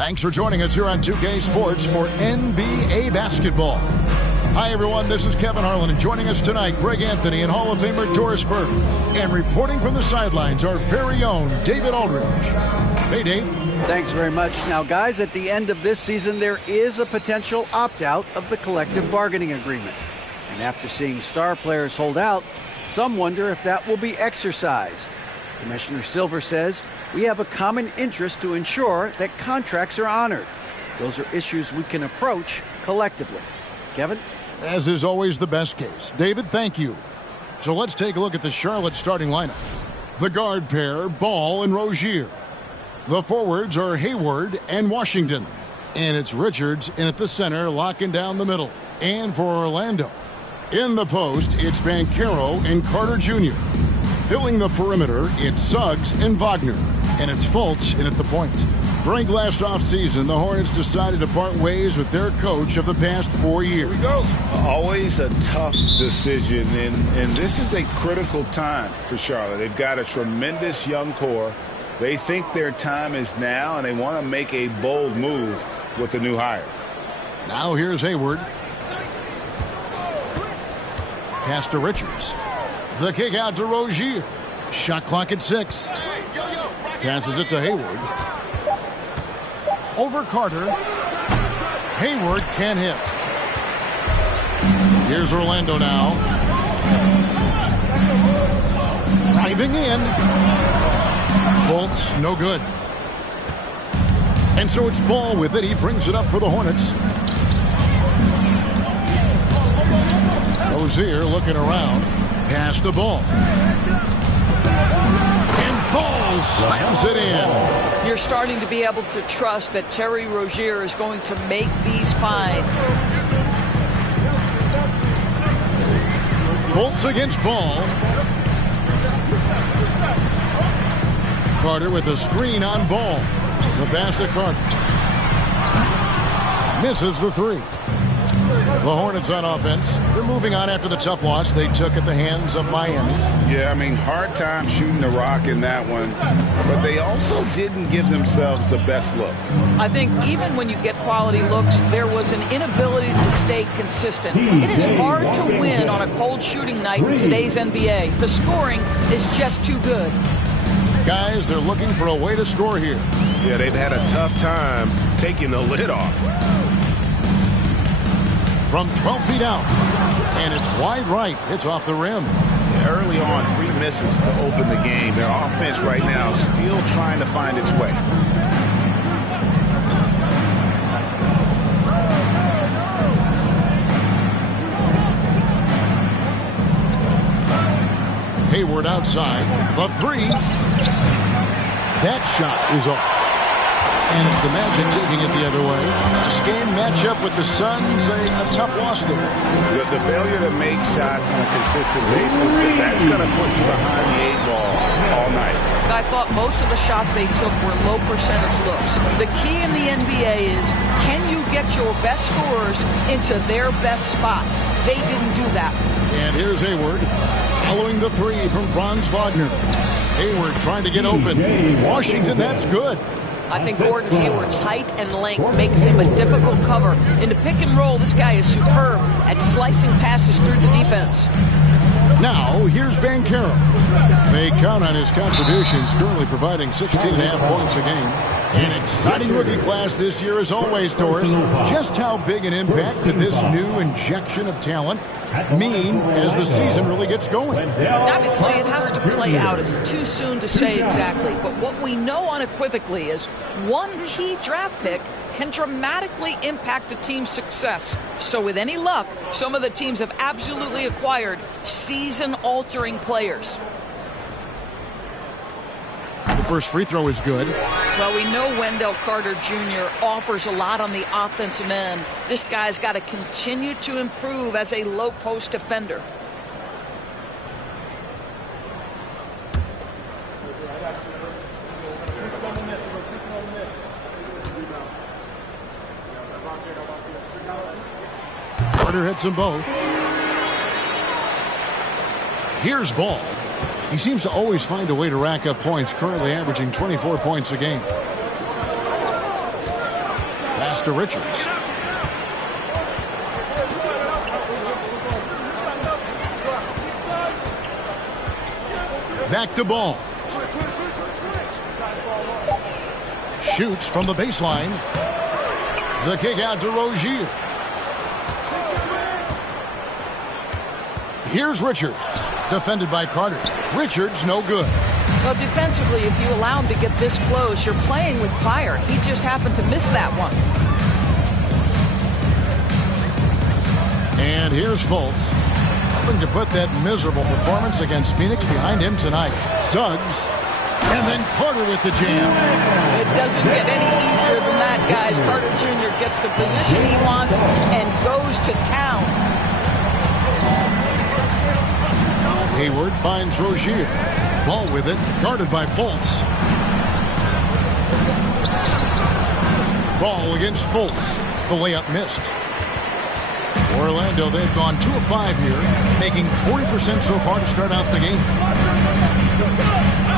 Thanks for joining us here on 2K Sports for NBA basketball. Hi, everyone. This is Kevin Harlan, and joining us tonight, Greg Anthony and Hall of Famer Doris Burke. And reporting from the sidelines, our very own David Aldridge. Hey, Dave. Thanks very much. Now, guys, at the end of this season, there is a potential opt-out of the collective bargaining agreement. And after seeing star players hold out, some wonder if that will be exercised. Commissioner Silver says, we have a common interest to ensure that contracts are honored. Those are issues we can approach collectively. Kevin? As is always the best case. David, thank you. So let's take a look at the Charlotte starting lineup. The guard pair, Ball and Rozier. The forwards are Hayward and Washington. And it's Richards in at the center, locking down the middle. And for Orlando, in the post, it's Banchero and Carter Jr. Filling the perimeter, it's Suggs and Wagner. And it's Fultz in at the point. During last offseason, the Hornets decided to part ways with their coach of the past 4 years. Here we go. Always a tough decision, and this is a critical time for Charlotte. They've got a tremendous young core. They think their time is now, and they want to make a bold move with the new hire. Now here's Hayward. Pass to Richards. The kick out to Rozier. Shot clock at 6. Passes it to Hayward. Over Carter. Hayward can't hit. Here's Orlando now. Driving in. Fultz, no good. And so it's Ball with it. He brings it up for the Hornets. Rozier looking around. Pass the Ball. And Ball slams it in. You're starting to be able to trust that Terry Rozier is going to make these finds. Fultz against Ball. Carter with a screen on Ball. The pass to Carter. Misses the three. The Hornets on offense. They're moving on after the tough loss they took at the hands of Miami. Yeah, I mean, hard time shooting the rock in that one. But they also didn't give themselves the best looks. I think even when you get quality looks, there was an inability to stay consistent. It is hard to win on a cold shooting night in today's NBA. The scoring is just too good. Guys, they're looking for a way to score here. Yeah, they've had a tough time taking the lid off. From 12 feet out. And it's wide right. It's off the rim. Early on, 3 misses to open the game. Their offense right now still trying to find its way. Hayward outside. The three. That shot is off. And it's the Magic taking it the other way. This game matchup with the Suns, a tough loss there. The failure to make shots on a consistent basis, that's going to put you behind the 8 ball all night. I thought most of the shots they took were low percentage looks. The key in the NBA is, can you get your best scorers into their best spots? They didn't do that. And here's Hayward. Following the three from Franz Wagner. Hayward trying to get open. Washington, that's good. I think Gordon Hayward's height and length makes him a difficult cover. In the pick and roll, this guy is superb at slicing passes through the defense. Now, here's Banchero. They count on his contributions, currently providing 16.5 points a game. An exciting rookie class this year as always, Doris. Just how big an impact could this new injection of talent mean as the season really gets going? Obviously, it has to play out. It's too soon to say exactly. But what we know unequivocally is one key draft pick can dramatically impact a team's success. So with any luck, some of the teams have absolutely acquired season-altering players. The first free throw is good. Well, we know Wendell Carter Jr. offers a lot on the offensive end. This guy's got to continue to improve as a low-post defender. Carter hits them both. Here's Ball. He seems to always find a way to rack up points, currently averaging 24 points a game. Pass to Richards. Back to Ball. Shoots from the baseline. The kick out to Rozier. Here's Richards. Defended by Carter. Richards, no good. Well, defensively, if you allow him to get this close, you're playing with fire. He just happened to miss that one. And here's Fultz. Hoping to put that miserable performance against Phoenix behind him tonight. Suggs. And then Carter with the jam. It doesn't get any easier than that, guys. Carter Jr. gets the position he wants and goes to town. Hayward finds Rozier. Ball with it, guarded by Fultz. Ball against Fultz. The layup missed. Orlando, they've gone 2 of 5 here, making 40% so far to start out the game.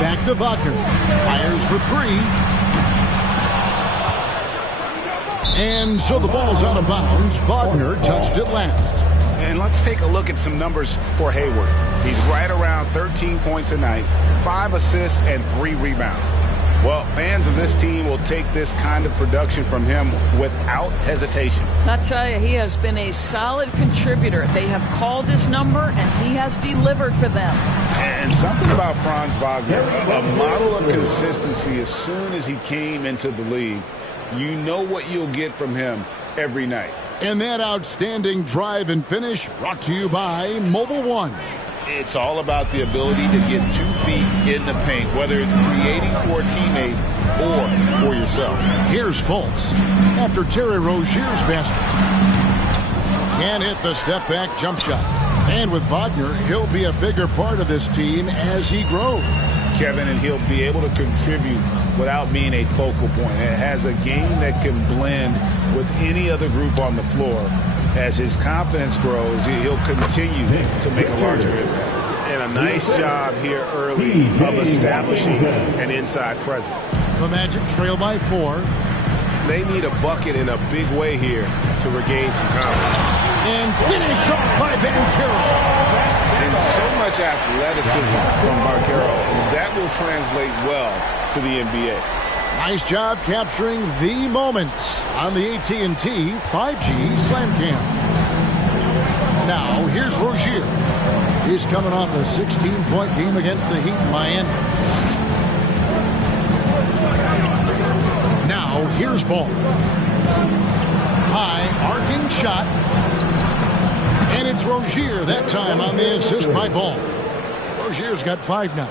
Back to Wagner. Fires for 3. And so the ball's out of bounds. Wagner touched it last. And let's take a look at some numbers for Hayward. He's right around 13 points a night, 5 assists, and 3 rebounds. Well, fans of this team will take this kind of production from him without hesitation. I tell you, he has been a solid contributor. They have called his number, and he has delivered for them. And something about Franz Wagner, a model of consistency. As soon as he came into the league, you know what you'll get from him every night. And that outstanding drive and finish brought to you by Mobile One. It's all about the ability to get 2 feet in the paint, whether it's creating for a teammate or for yourself. Here's Fultz after Terry Rozier's basket. Can't hit the step-back jump shot. And with Wagner, he'll be a bigger part of this team as he grows. Kevin, and he'll be able to contribute without being a focal point. It has a game that can blend with any other group on the floor. As his confidence grows, he'll continue to make a larger impact. And a nice job here early of establishing an inside presence. The Magic trail by 4. They need a bucket in a big way here to regain some confidence. And finished off by Banchero. And so much athleticism from Banchero. That will translate well to the NBA. Nice job capturing the moments on the AT&T 5G Slam Cam. Now, here's Rozier. He's coming off a 16-point game against the Heat in Miami. Now, here's Ball. High, arcing shot. And it's Rozier that time on the assist by Ball. Rozier's got 5 now.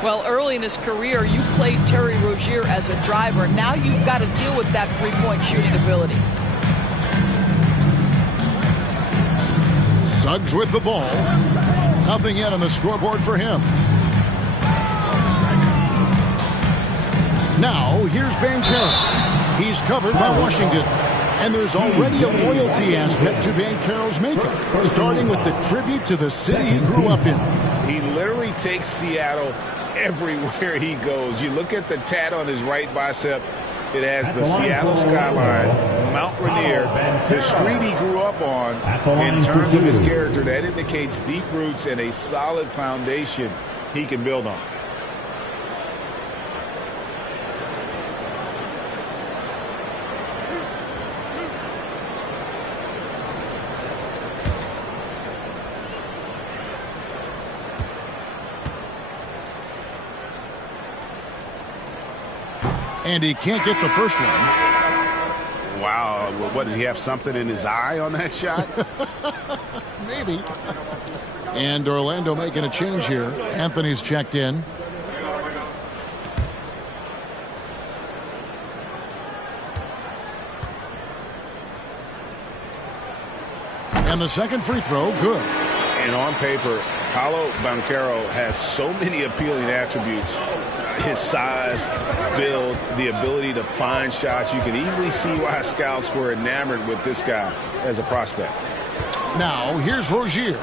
Well, early in his career, you played Terry Rozier as a driver. Now you've got to deal with that three-point shooting ability. Suggs with the ball. Nothing yet on the scoreboard for him. Now, here's Banchero. He's covered by Washington. And there's already a loyalty aspect to Banchero's makeup, starting with the tribute to the city he grew up in. He literally takes Seattle everywhere he goes. You look at the tat on his right bicep. It has the Seattle skyline, Mount Rainier, the street he grew up on. In terms of his character, that indicates deep roots and a solid foundation he can build on. And he can't get the first one. Wow. What, did he have something in his eye on that shot? Maybe. And Orlando making a change here. Anthony's checked in. And the second free throw, good. And on paper, Paolo Banchero has so many appealing attributes. His size, build, the ability to find shots. You can easily see why scouts were enamored with this guy as a prospect. Now, here's Rozier.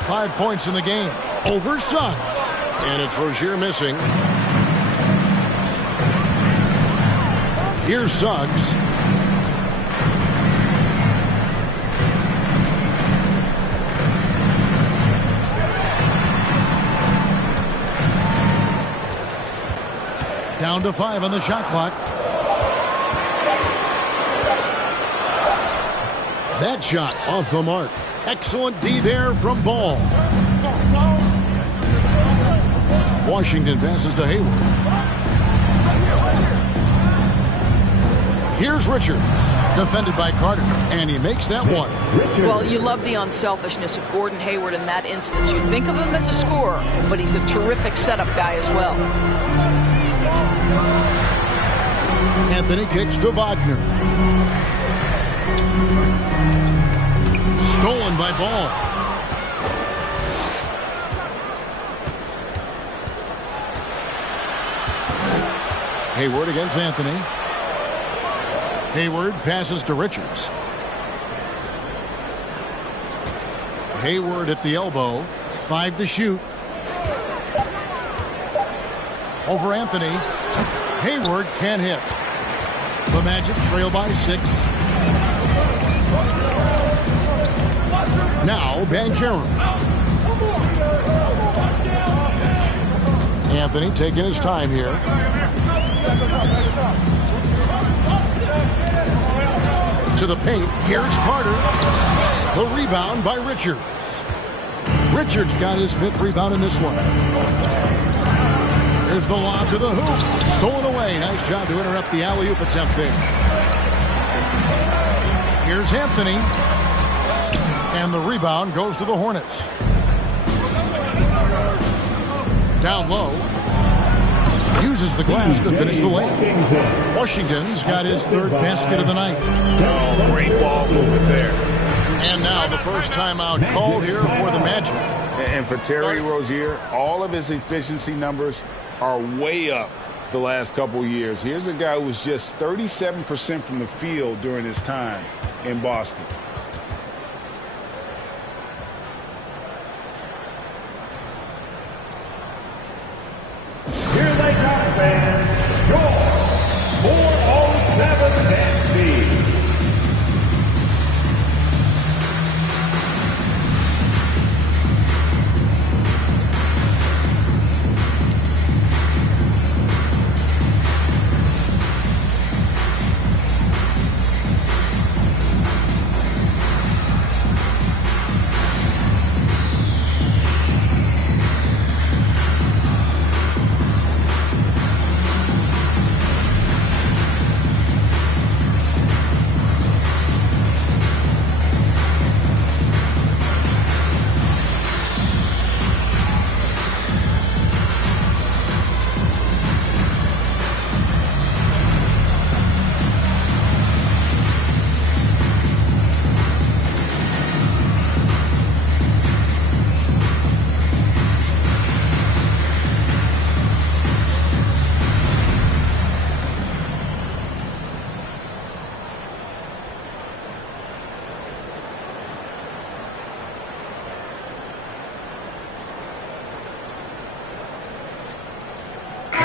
5 points in the game over Suggs. And it's Rozier missing. Here's Suggs. Down to 5 on the shot clock. That shot off the mark. Excellent D there from Ball. Washington passes to Hayward. Here's Richards. Defended by Carter. And he makes that one. Well, you love the unselfishness of Gordon Hayward in that instance. You think of him as a scorer, but he's a terrific setup guy as well. Anthony kicks to Wagner. Stolen by Ball. Hayward against Anthony. Hayward passes to Richards. Hayward at the elbow. 5 to shoot. Over Anthony. Hayward can't hit. The Magic trail by 6. Now Banchero. Anthony taking his time here. To the paint. Here's Carter. The rebound by Richards. Richards got his 5th rebound in this one. Here's the lob to the hoop. Stolen away. Nice job to interrupt the alley-oop attempt there. Here's Anthony. And the rebound goes to the Hornets. Down low. Uses the glass to finish the layup. Washington's got his 3rd basket of the night. Oh, great ball movement there. And now the first timeout called here for the Magic. And for Terry Rozier, all of his efficiency numbers are way up the last couple years. Here's a guy who was just 37% from the field during his time in Boston. Here they come, fans. Your 407 MB.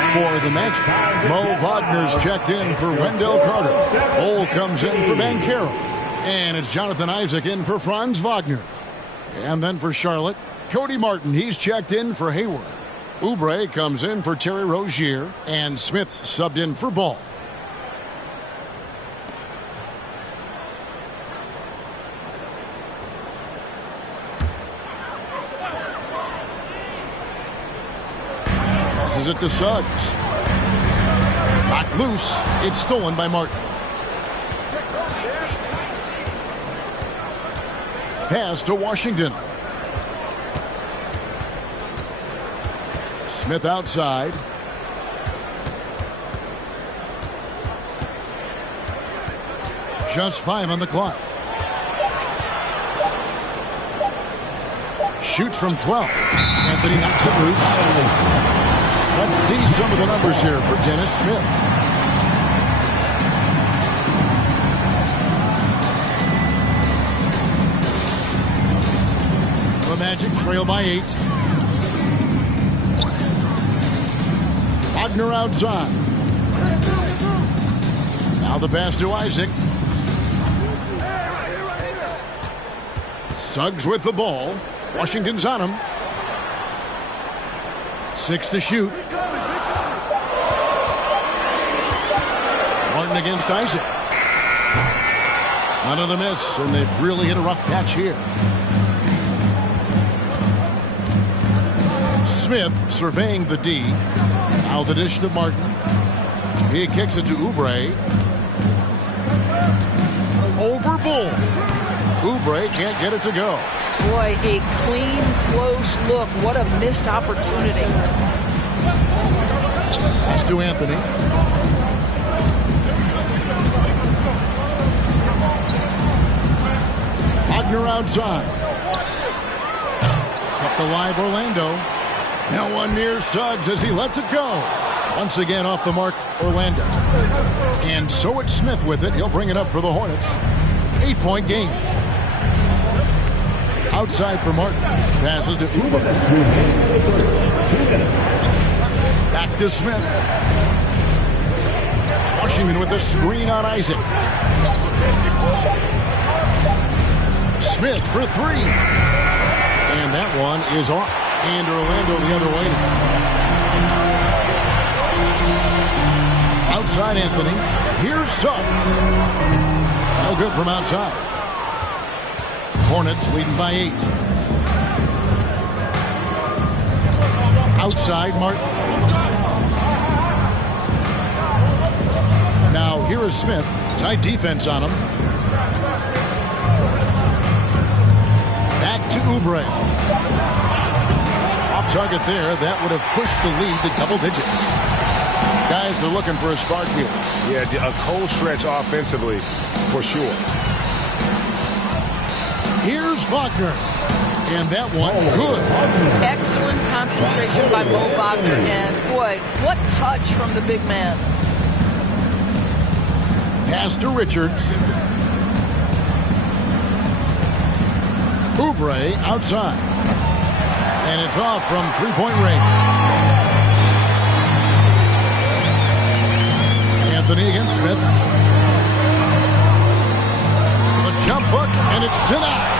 For the Magic, Mo Wagner's checked in for Wendell Carter. Cole comes in for Banchero. And it's Jonathan Isaac in for Franz Wagner. And then for Charlotte, Cody Martin. He's checked in for Hayward. Oubre comes in for Terry Rozier. And Smith's subbed in for Ball. Passes it to Suggs. Knocked loose. It's stolen by Martin. Pass to Washington. Smith outside. Just 5 on the clock. Shoots from 12. Anthony knocks it loose. Let's see some of the numbers here for Dennis Smith. The Magic trail by 8. Wagner outside. Now the pass to Isaac. Suggs with the ball. Washington's on him. 6 to shoot. Martin against Isaac. Another miss, and they've really hit a rough patch here. Smith surveying the D. Now the dish to Martin. He kicks it to Oubre. Over Bull. Oubre can't get it to go. Boy, a clean, close look. What a missed opportunity. Pass to Anthony. Wagner outside. Kept alive Orlando. Now one near Suggs as he lets it go. Once again off the mark, Orlando. And so it's Smith with it. He'll bring it up for the Hornets. 8-point game. Outside for Martin. Passes to Oubre. Back to Smith. Washington with a screen on Isaac. Smith for three. And that one is off. And Orlando the other way. Outside Anthony. Here's Suggs. No good from outside. Hornets leading by 8. Outside Martin. Now here is Smith. Tight defense on him. Back to Oubre. Off target there. That would have pushed the lead to double digits. Guys are looking for a spark here. Yeah, a cold stretch offensively for sure. Here's Wagner. And that one, good. Excellent concentration by Mo Wagner. And boy, what touch from the big man. Pass to Richards. Oubre outside. And it's off from three-point range. Anthony against Smith. The jump hook, and it's denied.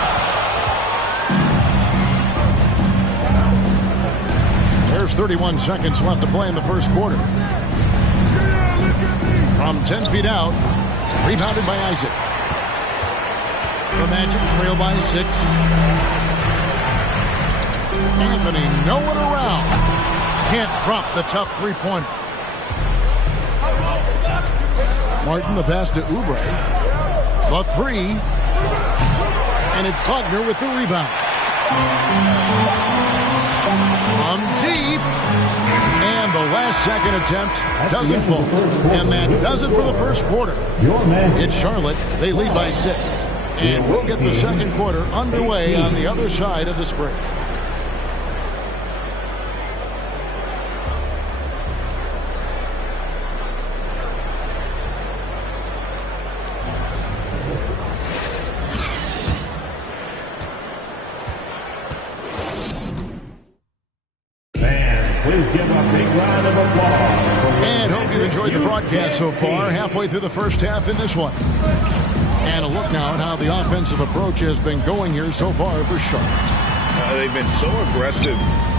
There's 31 seconds left to play in the first quarter. From 10 feet out, rebounded by Isaac. The Magic trail by 6. Anthony, no one around. Can't drop the tough three-pointer. Martin, the pass to Oubre. The three. And it's Wagner with the rebound. From deep. And the last second attempt doesn't fall. And that does it for the first quarter. It's Charlotte. They lead by 6. And we'll get the second quarter underway on the other side of this break. Please give a big round of applause. And hope you enjoyed the broadcast so far. Halfway through the first half in this one. And a look now at how the offensive approach has been going here so far for Charlotte. They've been so aggressive,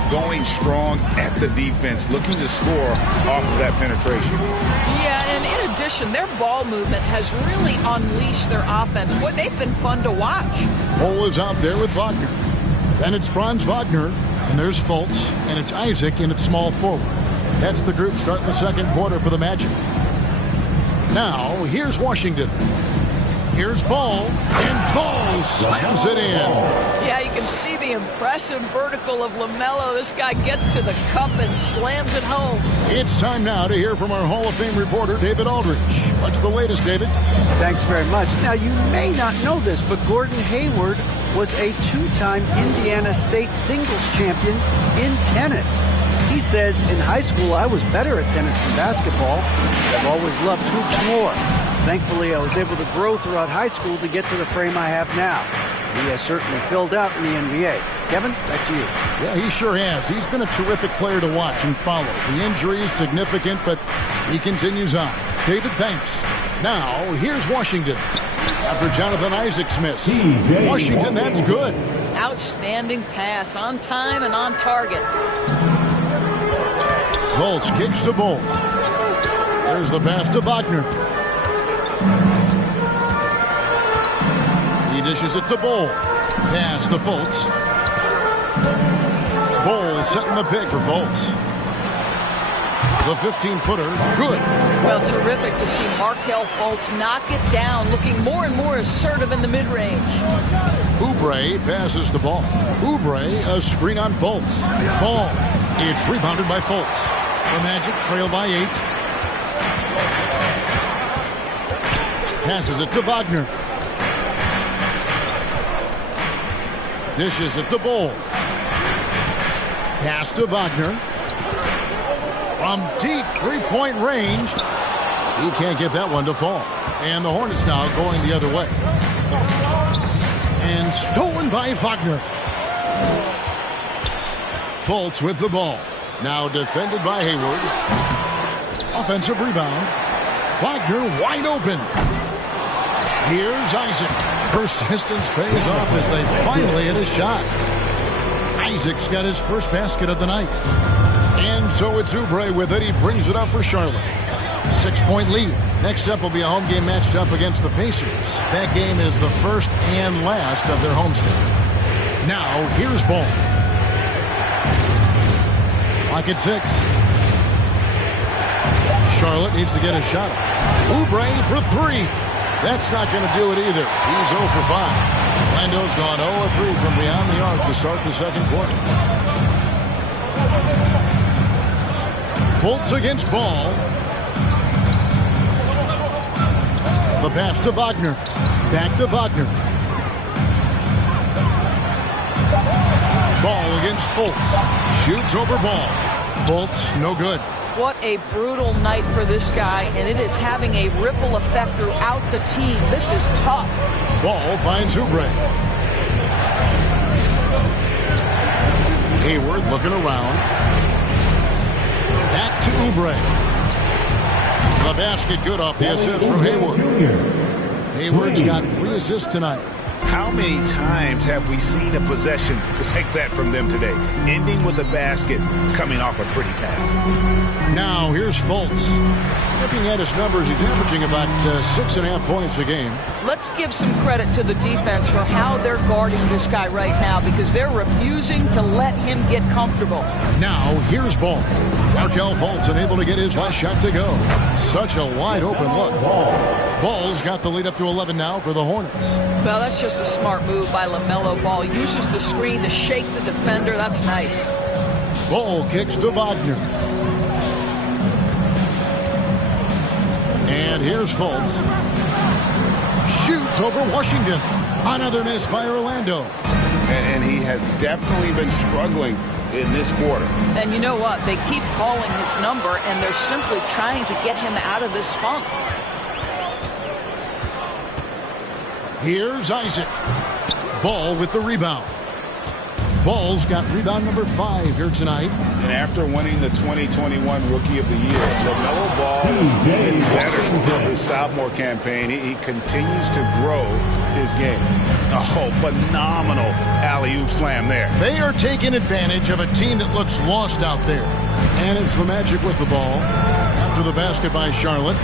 going strong at the defense, looking to score off of that penetration. Yeah, and in addition, their ball movement has really unleashed their offense. Boy, they've been fun to watch. Cole is out there with Wagner. Then it's Franz Wagner, and there's Fultz, and it's Isaac in its small forward. That's the group starting the second quarter for the Magic. Now, here's Washington. Here's Ball, and Ball slams it in. Yeah, you can see the impressive vertical of LaMelo. This guy gets to the cup and slams it home. It's time now to hear from our Hall of Fame reporter, David Aldridge. What's the latest, David? Thanks very much. Now, you may not know this, but Gordon Hayward was a 2-time Indiana State singles champion in tennis. He says, in high school, I was better at tennis than basketball. I've always loved hoops more. Thankfully, I was able to grow throughout high school to get to the frame I have now. He has certainly filled out in the NBA. Kevin, back to you. Yeah, he sure has. He's been a terrific player to watch and follow. The injury is significant, but he continues on. David, thanks. Now, here's Washington. After Jonathan Isaac's miss. Washington, that's good. Outstanding pass, on time and on target. Fultz kicks the ball. There's the pass to Wagner. He dishes it to Bol. Pass to Fultz. Bol setting the pick for Fultz. The 15-footer, good. Well, terrific to see Markelle Fultz knock it down, looking more and more assertive in the mid-range. Oubre passes the ball. Oubre, a screen on Fultz. Ball. It's rebounded by Fultz. The Magic trail by 8. Passes it to Wagner. Dishes it to Bol. Pass to Wagner. From deep three-point range. He can't get that one to fall. And the Hornets now going the other way. And stolen by Wagner. Fultz with the ball. Now defended by Hayward. Offensive rebound. Wagner wide open. Here's Isaac. Persistence pays off as they finally hit a shot. Isaac's got his first basket of the night. And so it's Oubre with it. He brings it up for Charlotte. 6-point lead. Next up will be a home game matched up against the Pacers. That game is the first and last of their homestand. Now, here's Ball. Clock at 6. Charlotte needs to get a shot. Oubre for 3. That's not going to do it either. He's 0 for 5. Orlando's gone 0 for 3 from beyond the arc to start the second quarter. Fultz against Ball. The pass to Wagner. Back to Wagner. Ball against Fultz. Shoots over Ball. Fultz, no good. What a brutal night for this guy, and it is having a ripple effect throughout the team. This is tough. Ball finds Oubre. Hayward looking around. Back to Oubre. The basket good off the assist from Hayward. Hayward's got 3 assists tonight. How many times have we seen a possession like that from them today? Ending with a basket, coming off a pretty pass. Now here's Fultz. Looking at his numbers, he's averaging about 6.5 points a game. Let's give some credit to the defense for how they're guarding this guy right now, because they're refusing to let him get comfortable. Now here's Ball. Markelle Fultz unable to get his last shot to go. Such a wide open look. Ball's got the lead up to 11 now for the Hornets. Well, that's just a smart move by LaMelo Ball. Uses the screen to shake the defender. That's nice. Ball kicks to Wagner. And here's Fultz. Shoots over Washington. Another miss by Orlando. And he has definitely been struggling in this quarter. And you know what? They keep calling his number, and they're simply trying to get him out of this funk. Here's Isaac. Ball with the rebound. Ball's got rebound number 5 here tonight. And after winning the 2021 Rookie of the Year, LaMelo Ball is getting better. His sophomore campaign, he continues to grow his game. Oh, phenomenal alley-oop slam there. They are taking advantage of a team that looks lost out there. And it's the Magic with the ball. After the basket by Charlotte.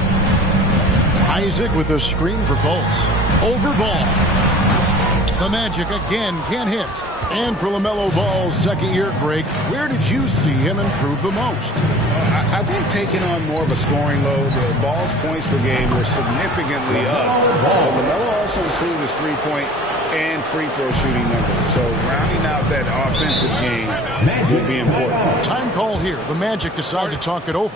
Isaac with the screen for Fultz. Over Ball. The Magic again can't hit. And for LaMelo Ball's second-year break, where did you see him improve the most? I think taking on more of a scoring load. The Ball's points per game were significantly up. But LaMelo also improved his three-point and free throw shooting numbers. So rounding out that offensive game will be important. Time call here. The Magic decide to talk it over.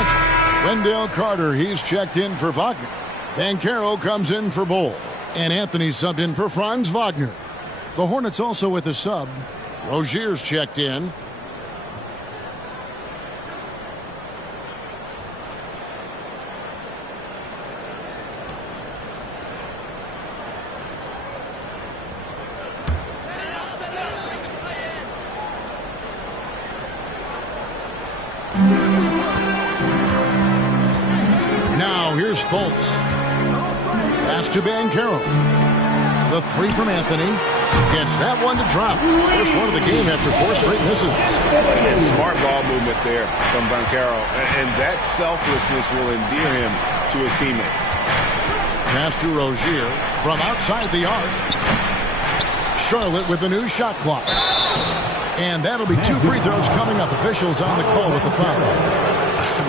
Magic. Wendell Carter, he's checked in for Wagner. Banchero comes in for Bull. And Anthony subbed in for Franz Wagner. The Hornets also with a sub. Rozier's checked in. Now here's Fultz. Pass to Banchero. The three from Anthony. Gets that one to drop. First one of the game after 4 straight misses. And smart ball movement there from Banchero. And that selflessness will endear him to his teammates. Pass to Rozier from outside the arc. Charlotte with the new shot clock. And that'll be 2 free throws coming up. Officials on the call with the foul.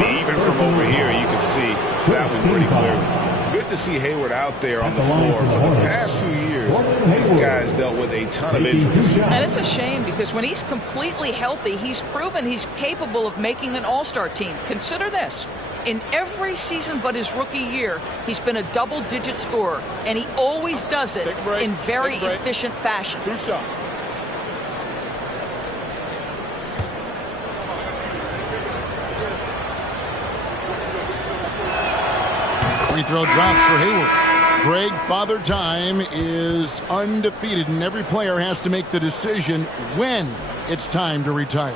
Even from over here, you can see that one pretty clearly. Good to see Hayward out there on the floor. For the past few years, these guys dealt with a ton of injuries. And it's a shame because when he's completely healthy, he's proven he's capable of making an all-star team. Consider this. In every season but his rookie year, he's been a double-digit scorer, and he always does it in very efficient fashion. 2 shots. Free throw drops for Hayward. Greg, Father Time is undefeated, and every player has to make the decision when it's time to retire.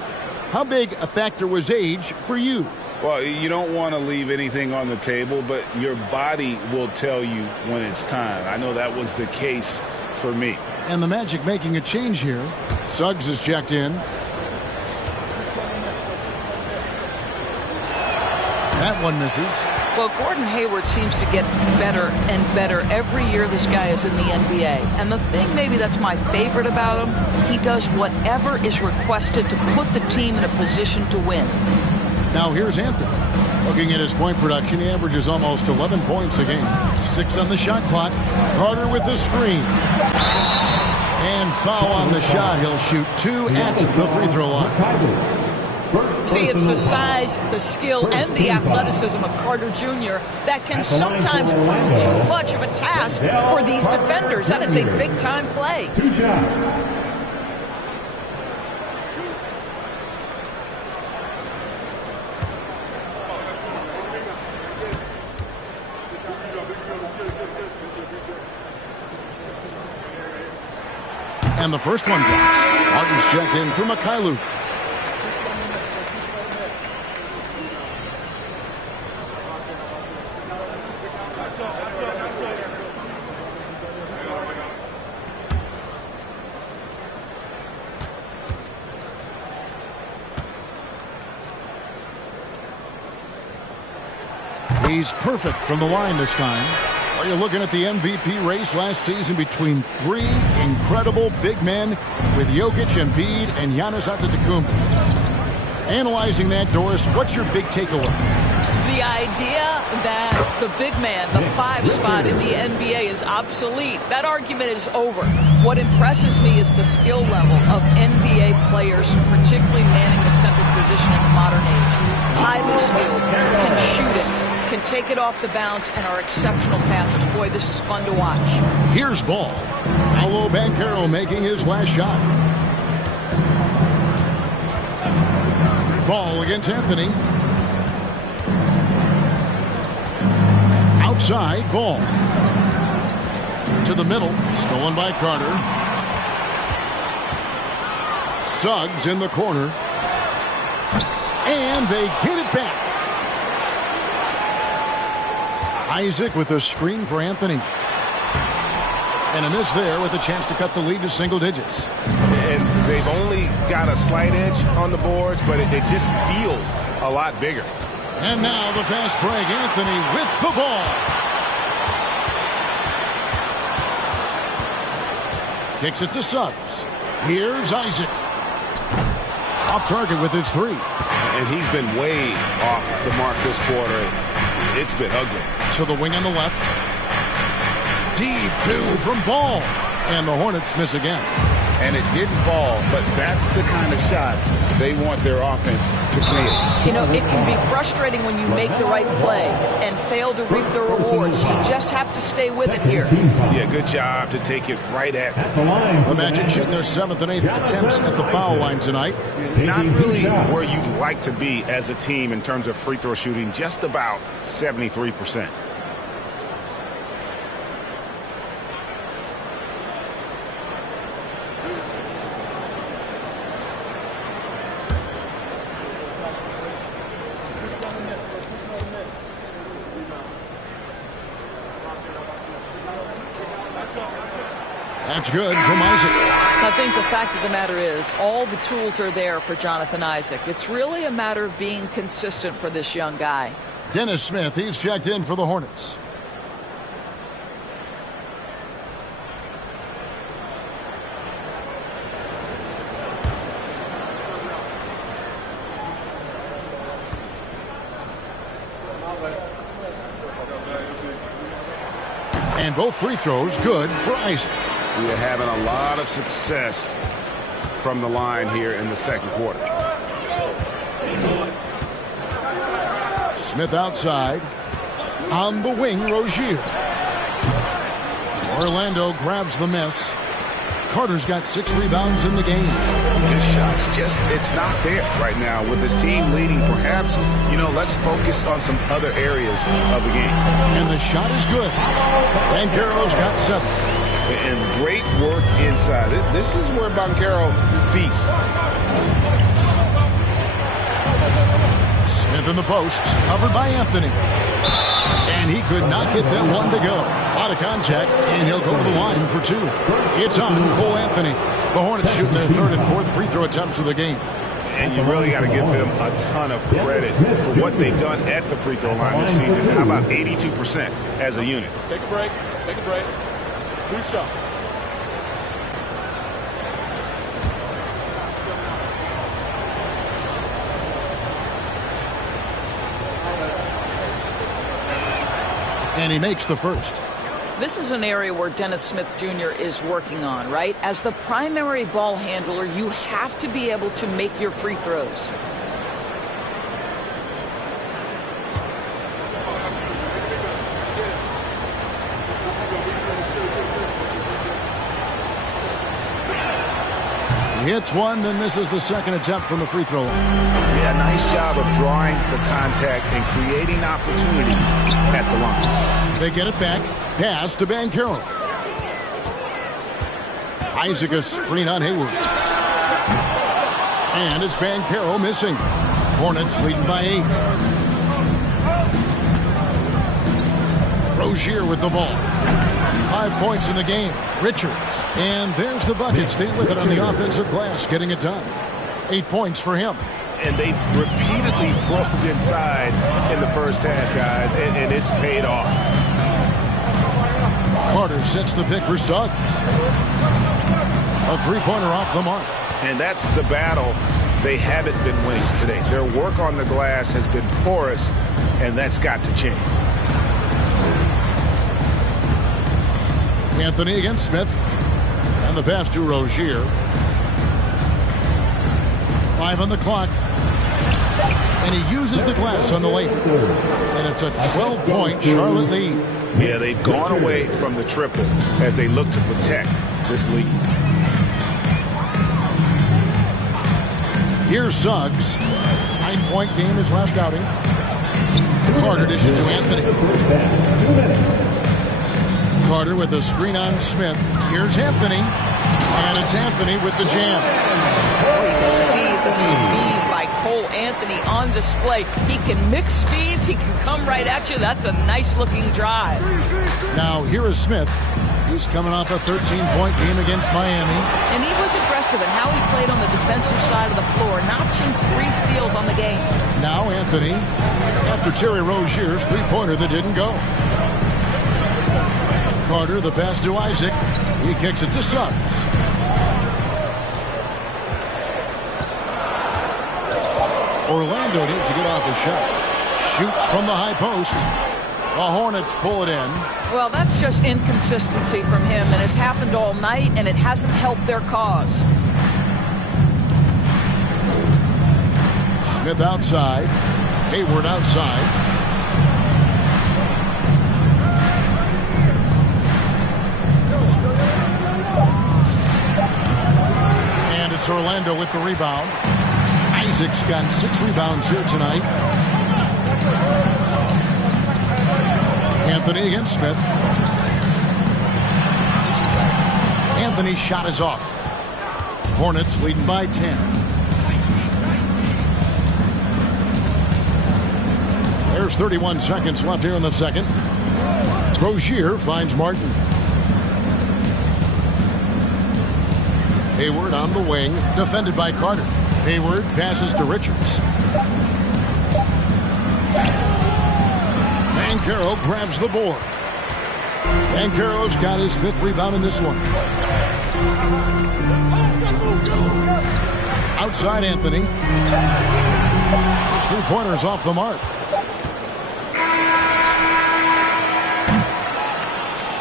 How big a factor was age for you? Well, you don't want to leave anything on the table, but your body will tell you when it's time. I know that was the case for me. And the Magic making a change here. Suggs is checked in. That one misses. Well, Gordon Hayward seems to get better and better every year this guy is in the NBA. And the thing maybe that's my favorite about him, he does whatever is requested to put the team in a position to win. Now here's Anthony. Looking at his point production, he averages almost 11 points a game. 6 on the shot clock. Carter with the screen. And foul on the shot. He'll shoot 2 at the free throw line. See, it's the size, the skill, and the athleticism of Carter Jr. that can sometimes prove too much of a task for these defenders. That is a big-time play. 2 shots. And the first one drops. Martin's checked in for Mikhailuk. He's perfect from the line this time. Are you looking at the MVP race last season between 3 incredible big men with Jokic, Embiid, and Giannis Antetokounmpo? Analyzing that, Doris, what's your big takeaway? The idea that the big man, the 5 spot in the NBA is obsolete. That argument is over. What impresses me is the skill level of NBA players, particularly manning the central position in the modern age. Highly skilled, can shoot it, can take it off the bounce, and are exceptional passers. Boy, this is fun to watch. Here's ball. Paolo Banchero making his last shot. Ball against Anthony. Outside, ball. To the middle, stolen by Carter. Suggs in the corner. And they get it back. Isaac with a screen for Anthony. And a miss there with a chance to cut the lead to single digits. And they've only got a slight edge on the boards, but it just feels a lot bigger. And now the fast break. Anthony with the ball. Kicks it to Suggs. Here's Isaac. Off target with his 3. And he's been way off the mark this quarter. It's been ugly. To the wing on the left. Deep 2 from Ball. And the Hornets miss again. and it didn't fall, but that's the kind of shot they want their offense to create. You know, it can be frustrating when you make the right play and fail to reap the rewards. You just have to stay with it here. Yeah, good job to take it right at the Magic shooting their 7th and 8th attempts at the foul line tonight. Not really where you'd like to be as a team in terms of free throw shooting, just about 73%. That's good from Isaac. I think the fact of the matter is all the tools are there for Jonathan Isaac. It's really a matter of being consistent for this young guy. Dennis Smith, he's checked in for the Hornets. And both free throws good for Isaac. We are having a lot of success from the line here in the second quarter. Smith outside. On the wing, Rozier. Orlando grabs the miss. Carter's got 6 rebounds in the game. His shot's just, it's not there right now with his team leading. Perhaps, let's focus on some other areas of the game. And the shot is good. Banchero's got 7. And great work inside. This is where Banchero feasts. Smith in the post, covered by Anthony. And he could not get that one to go. Out of contact, and he'll go to the line for 2. It's on Cole Anthony. The Hornets shooting their 3rd and 4th free throw attempts of the game. And you really got to give them a ton of credit for what they've done at the free throw line this season. How about 82% as a unit? Take a break. Take a break. 2 shots. And he makes the first. This is an area where Dennis Smith Jr. is working on, right? As the primary ball handler, you have to be able to make your free throws. He hits one, then misses the second attempt from the free throw line. Yeah, nice job of drawing the contact and creating opportunities at the line. They get it back. Pass to Banchero. Isaac a screen on Hayward. And it's Banchero missing. Hornets leading by 8. Rozier with the ball. 5 points in the game. Richards. And there's the bucket. Stay with it on the offensive glass. Getting it done. 8 points for him. And they've repeatedly broke inside in the first half, guys. And it's paid off. Carter sets the pick for Suggs. A 3-pointer off the mark. And that's the battle they haven't been winning today. Their work on the glass has been porous, and that's got to change. Anthony against Smith. And the pass to Rozier. 5 on the clock. And he uses the glass on the lane. And it's a 12-point Charlotte lead. Yeah, they've gone away from the triple as they look to protect this lead. Here's Suggs. 9-point game his last outing. Carter dishes to Anthony. Carter with a screen on Smith. Here's Anthony. And it's Anthony with the jam. You can see the speed by Cole Anthony on display. He can mix speeds. He can come right at you. That's a nice-looking drive. Now, here is Smith. He's coming off a 13-point game against Miami. And he was aggressive in how he played on the defensive side of the floor, notching 3 steals on the game. Now Anthony, after Terry Rozier's 3-pointer that didn't go. Carter, the pass to Isaac. He kicks it to Suggs. Orlando needs to get off a shot. Shoots from the high post. The Hornets pull it in. Well, that's just inconsistency from him, and it's happened all night, and it hasn't helped their cause. Smith outside. Hayward outside. And it's Orlando with the rebound. Isaac's got 6 rebounds here tonight. Anthony against Smith. Anthony's shot is off. Hornets leading by 10. There's 31 seconds left here in the second. Rozier finds Martin. Hayward on the wing, defended by Carter. Hayward passes to Richards. Banchero grabs the board. Banchero's got his 5th rebound in this one. Outside Anthony. His 3-pointers off the mark.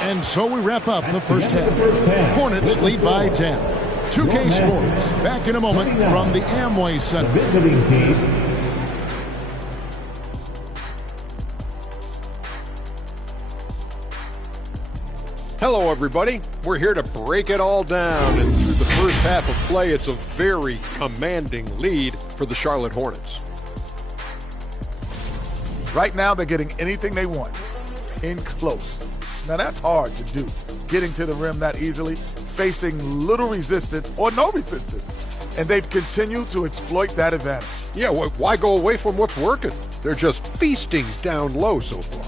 And so we wrap up the first half. Hornets lead by 10. 2K Sports back in a moment from the Amway Center. Hello, everybody. We're here to break it all down. And through the first half of play, it's a very commanding lead for the Charlotte Hornets. Right now, they're getting anything they want in close. Now, that's hard to do. Getting to the rim that easily, facing little resistance or no resistance. And they've continued to exploit that advantage. Yeah, why go away from what's working? They're just feasting down low so far.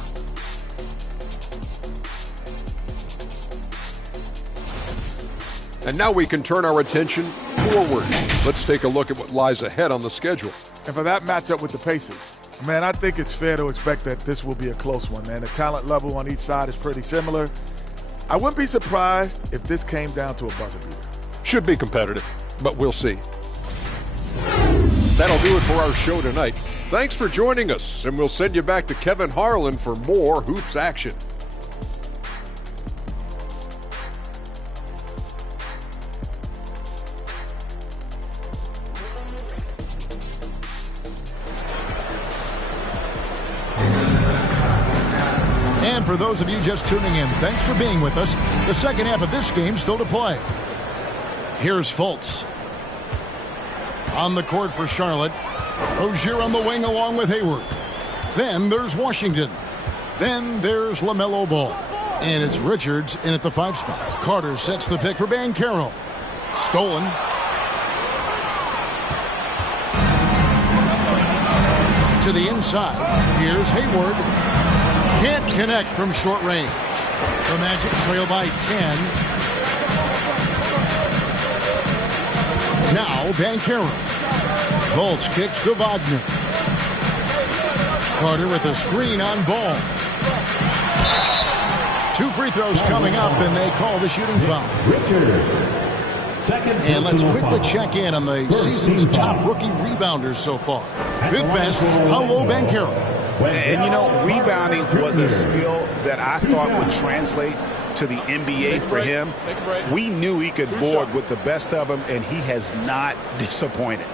And now we can turn our attention forward. Let's take a look at what lies ahead on the schedule. And for that matchup with the Pacers, man, I think it's fair to expect that this will be a close one, man. The talent level on each side is pretty similar. I wouldn't be surprised if this came down to a buzzer beater. Should be competitive, but we'll see. That'll do it for our show tonight. Thanks for joining us, and we'll send you back to Kevin Harlan for more hoops action. And for those of you just tuning in, thanks for being with us. The second half of this game still to play. Here's Fultz. On the court for Charlotte. Rozier on the wing along with Hayward. Then there's Washington. Then there's LaMelo Ball. And it's Richards in at the 5 spot. Carter sets the pick for Banchero. Stolen. To the inside. Here's Hayward. Can't connect from short range. The Magic trail by 10. Now Banchero. Fultz kicks to Wagner. Carter with a screen on Ball. 2 free throws coming up, and they call the shooting foul. And let's quickly check in on the season's top rookie rebounders so far. 5th best, Paolo Banchero. And, you know, rebounding was a skill that I thought would translate to the NBA for him. We knew he could board with the best of them, and he has not disappointed.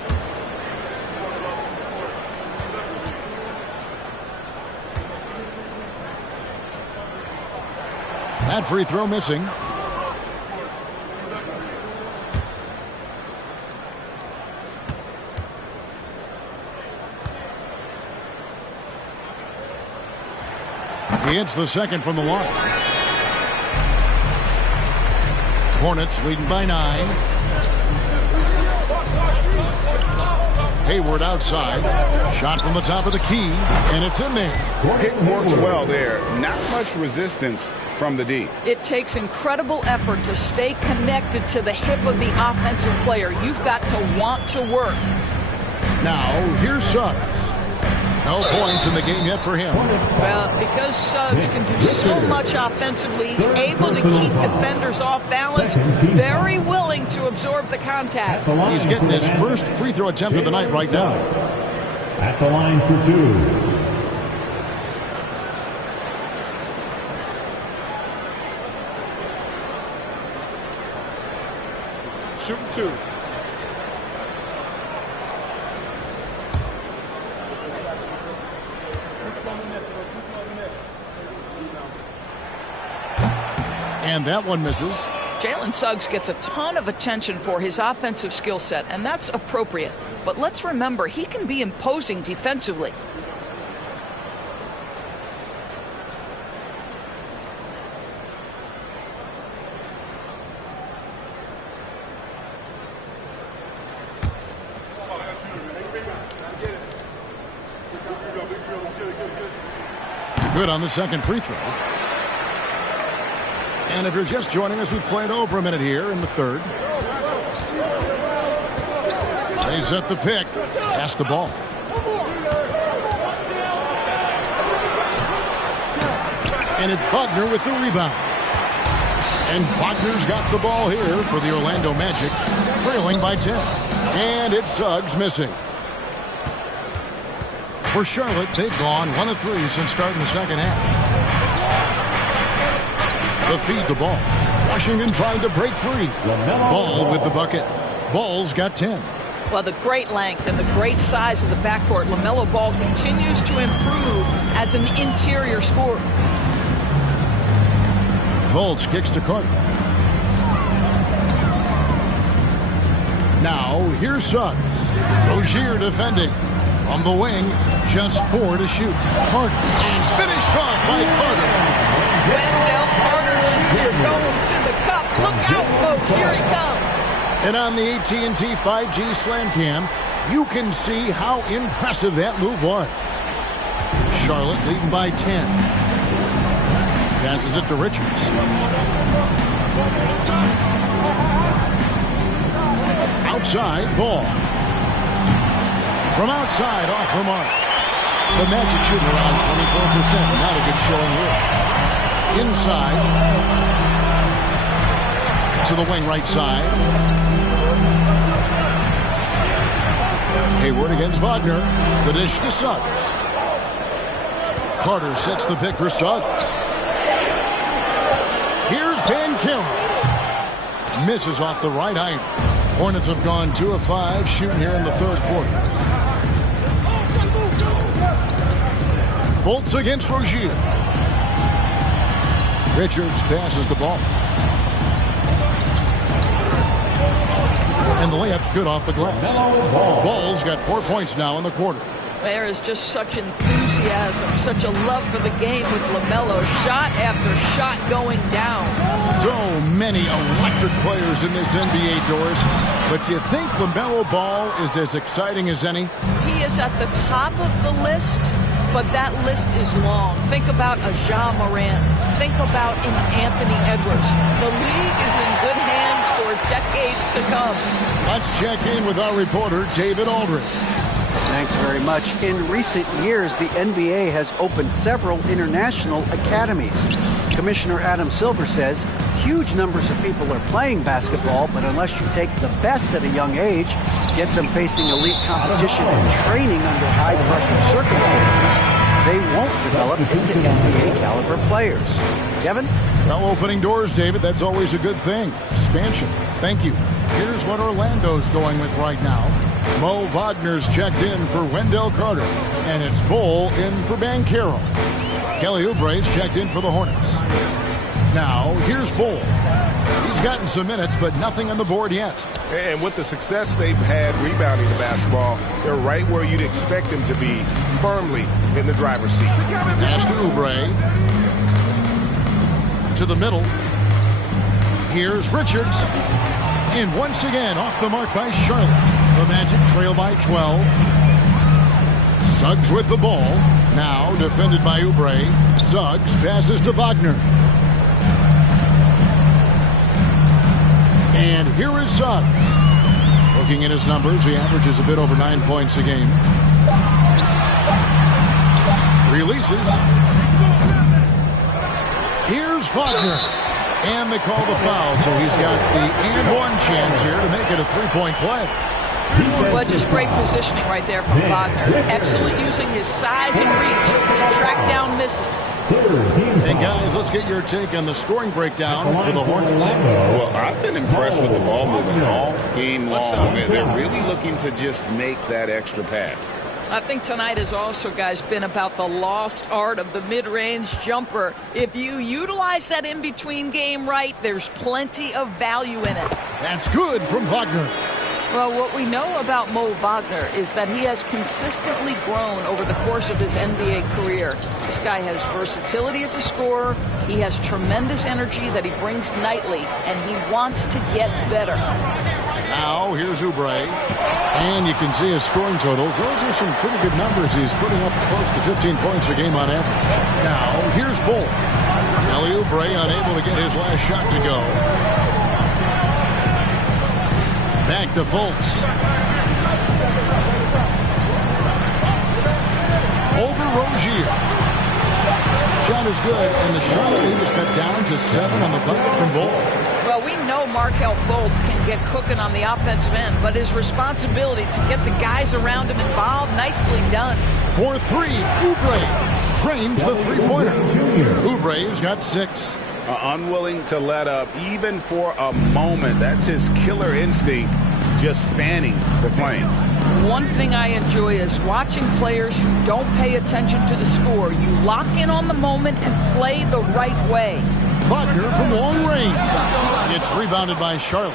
That free throw missing. He hits the second from the line. Hornets leading by 9. Hayward outside. Shot from the top of the key, and it's in there. It works well there. Not much resistance from the D. It takes incredible effort to stay connected to the hip of the offensive player. You've got to want to work. Now, here's Suggs. No points in the game yet for him. Well, because Suggs can do so much offensively, he's able to keep defenders off balance, very willing to absorb the contact. He's getting his first free throw attempt of the night right now. At the line for 2. Shooting 2. And that one misses. Jalen Suggs gets a ton of attention for his offensive skill set, and that's appropriate. But let's remember, he can be imposing defensively. Good on the second free throw. And if you're just joining us, we played over a minute here in the third. They set the pick. Pass the ball. And it's Wagner with the rebound. And Wagner's got the ball here for the Orlando Magic, trailing by 10. And it's Suggs missing. For Charlotte, they've gone 1 of 3 since starting the second half. The feed the ball. Washington trying to break free. Ball with the bucket. Ball's got 10. Well, the great length and the great size of the backcourt, LaMelo Ball continues to improve as an interior scorer. Fultz kicks to Carter. Now, here's Suggs. Rozier defending. From the wing, just 4 to shoot. Carter. And finished off by Carter. Wendell Carter Jr. going to the cup. Look out, folks. Here he comes. And on the AT&T 5G Slam Cam, you can see how impressive that move was. Charlotte leading by 10. Passes it to Richards. Outside, Ball. From outside, off the mark. The Magic shooting around 24%. Not a good showing here. Inside. To the wing right side. Hayward against Wagner. The dish to Suggs. Carter sets the pick for Suggs. Here's Banchero. Misses off the right iron. Hornets have gone 2 of 5 shooting here in the third quarter. Fultz against Rozier. Richards passes the ball. And the layup's good off the glass. Ball's got 4 points now in the quarter. There is just such enthusiasm, such a love for the game with LaMelo. Shot after shot going down. So many electric players in this NBA, Doris. But do you think LaMelo Ball is as exciting as any? He is at the top of the list, but that list is long. Think about a Ja Morant. Think about an Anthony Edwards. The league is in good hands for decades to come. Let's check in with our reporter, David Aldridge. Thanks very much. In recent years, the NBA has opened several international academies. Commissioner Adam Silver says huge numbers of people are playing basketball, but unless you take the best at a young age, get them facing elite competition and training under high-pressure circumstances, they won't develop into NBA-caliber players. Kevin? Well, opening doors, David, that's always a good thing. Expansion. Thank you. Here's what Orlando's going with right now. Mo Wagner's checked in for Wendell Carter, and it's Bull in for Banchero. Kelly Oubre's checked in for the Hornets. Now, here's Bull. He's gotten some minutes, but nothing on the board yet. And with the success they've had rebounding the basketball, they're right where you'd expect them to be, firmly in the driver's seat. Pass to Oubre. To the middle. Here's Richards. And once again, off the mark by Charlotte. The Magic trail by 12. Suggs with the ball. Now defended by Oubre. Suggs passes to Wagner. And here is Suggs. Looking at his numbers, he averages a bit over 9 points a game. Releases. Here's Wagner. And they call the foul, so he's got the and one chance here to make it a three-point play. Well, just great positioning right there from Wagner. Excellent using his size and reach to track down misses. Hey, guys, let's get your take on the scoring breakdown for the Hornets. Well, I've been impressed with the ball movement all game long. They're really looking to just make that extra pass. I think tonight has also, guys, been about the lost art of the mid-range jumper. If you utilize that in-between game right, there's plenty of value in it. That's good from Wagner. Well, what we know about Mo Wagner is that he has consistently grown over the course of his NBA career. This guy has versatility as a scorer. He has tremendous energy that he brings nightly, and he wants to get better. Now, here's Oubre. And you can see his scoring totals. Those are some pretty good numbers. He's putting up close to 15 points a game on average. Now, here's Bull. Kelly Oubre unable to get his last shot to go. Back to Fultz. Over Rozier. Shot is good, and the Charlotte lead is cut down to 7 on the bucket from Bull. Well, we know Markelle Fultz can get cooking on the offensive end, but his responsibility to get the guys around him involved, nicely done. For 3, Oubre drains the three-pointer. Oubre's got 6. Unwilling to let up even for a moment. That's his killer instinct, just fanning the flames. One thing I enjoy is watching players who don't pay attention to the score. You lock in on the moment and play the right way. Wagner from long range. It's rebounded by Charlotte.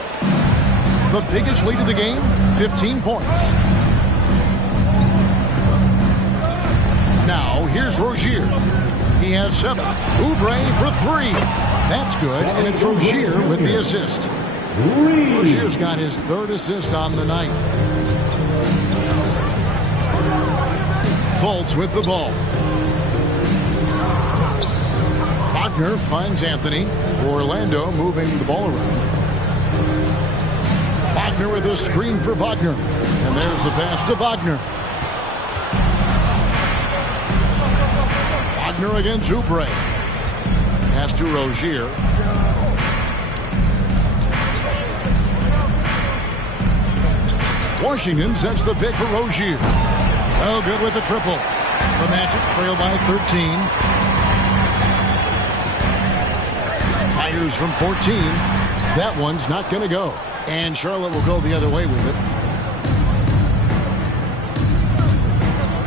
The biggest lead of the game, 15 points. Now, here's Rozier. He has 7. Oubre for 3. That's good, and it's Rozier with the assist. Rozier's got his 3rd assist on the night. Fultz with the ball. Wagner finds Anthony. Orlando moving the ball around. Wagner with a screen for Wagner. And there's the pass to Wagner. Wagner against Oubre. Pass to Rozier. Washington sets the pick for Rozier. Oh, good with the triple. The Magic trail by 13. Fires from 14. That one's not going to go. And Charlotte will go the other way with it.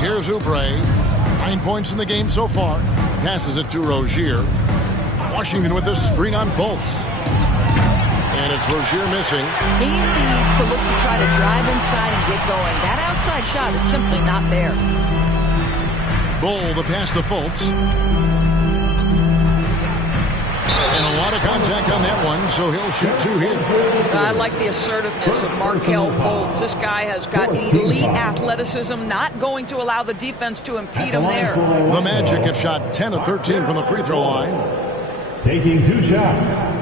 Here's Oubre. 9 points in the game so far. Passes it to Rozier. Washington with the screen on Fultz. And it's Rozier missing. He needs to look to try to drive inside and get going. That outside shot is simply not there. Bull, the pass to Fultz. And a lot of contact on that one, so he'll shoot 2 here. I like the assertiveness of Markelle Fultz. This guy has got elite athleticism, not going to allow the defense to impede him there. The Magic have shot 10 of 13 from the free throw line. Taking 2 shots.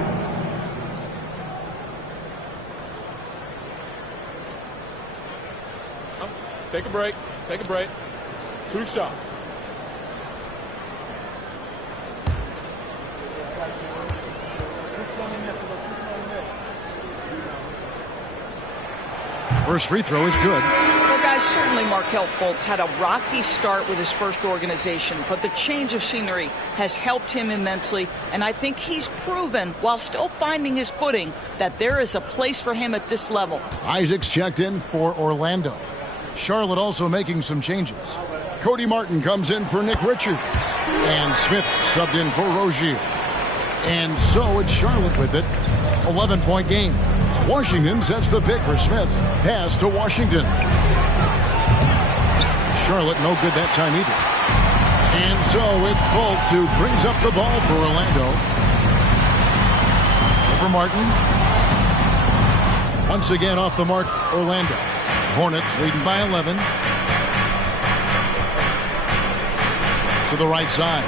Take a break. Take a break. 2 shots. First free throw is good. Well, guys, certainly Markelle Fultz had a rocky start with his first organization, but the change of scenery has helped him immensely, and I think he's proven, while still finding his footing, that there is a place for him at this level. Isaac's checked in for Orlando. Charlotte also making some changes. Cody Martin comes in for Nick Richards. And Smith subbed in for Rozier. And so it's Charlotte with it. 11-point game. Washington sets the pick for Smith. Pass to Washington. Charlotte no good that time either. And so it's Fultz who brings up the ball for Orlando. For Martin. Once again off the mark, Orlando. Hornets leading by 11. To the right side.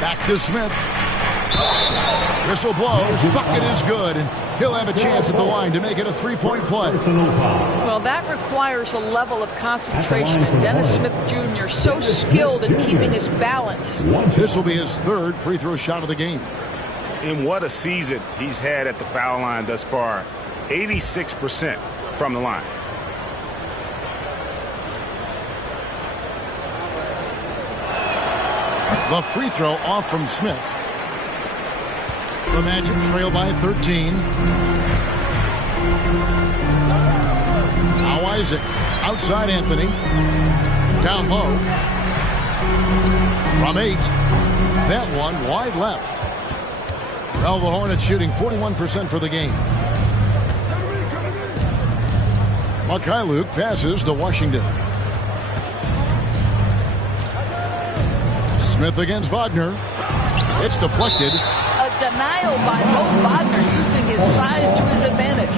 Back to Smith. Whistle blows. Bucket is good. And he'll have a chance at the line to make it a 3-point play. Well, that requires a level of concentration. And Dennis Smith Jr. so skilled in keeping his balance. This will be his 3rd free throw shot of the game. And what a season he's had at the foul line thus far. 86% from the line. The free throw off from Smith. The Magic trail by 13. Now Isaac. Outside Anthony. Down low. From 8. That one wide left. Well, the Hornets shooting 41% for the game. Luke passes to Washington. Smith against Wagner. It's deflected. A denial by Mo Wagner using his size to his advantage.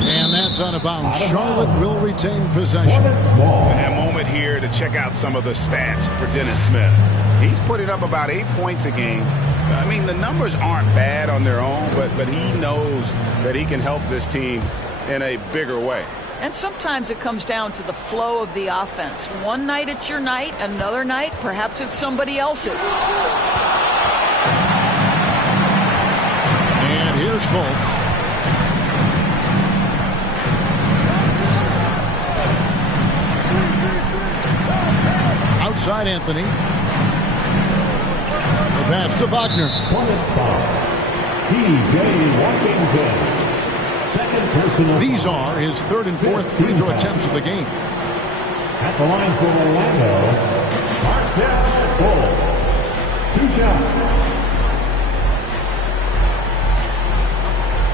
And that's out of bounds. Charlotte will retain possession. A moment here to check out some of the stats for Dennis Smith. He's putting up about 8 points a game. I mean, the numbers aren't bad on their own, but he knows that he can help this team in a bigger way. And sometimes it comes down to the flow of the offense. One night it's your night, another night perhaps it's somebody else's. And here's Fultz. Outside Anthony. The pass to Wagner. These are his third and fourth free throw attempts of the game. At the line for Orlando, Markel. 2 shots.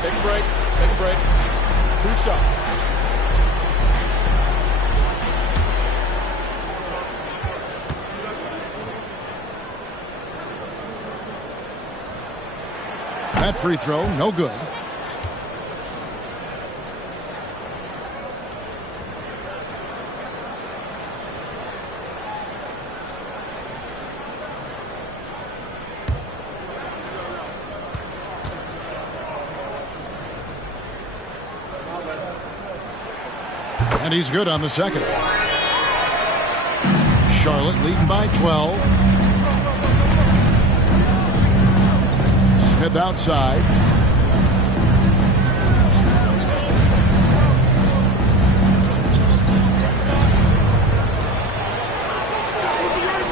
Take a break. Take a break. 2 shots. That free throw, no good. And he's good on the second. Charlotte leading by 12. Smith outside.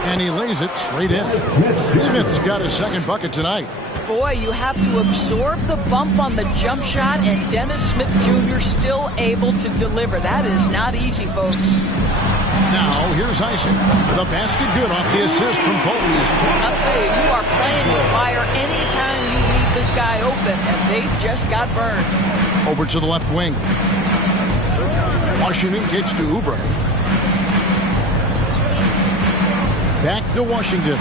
And he lays it straight in. Smith's got his second bucket tonight. Boy, you have to absorb the bump on the jump shot, and Dennis Smith Jr. still able to deliver. That is not easy, folks. Now, here's Isaac. The basket good off the assist from Fultz. I'll tell you, you are playing with fire anytime you leave this guy open, and they just got burned. Over to the left wing. Washington kicks to Oubre. Back to Washington.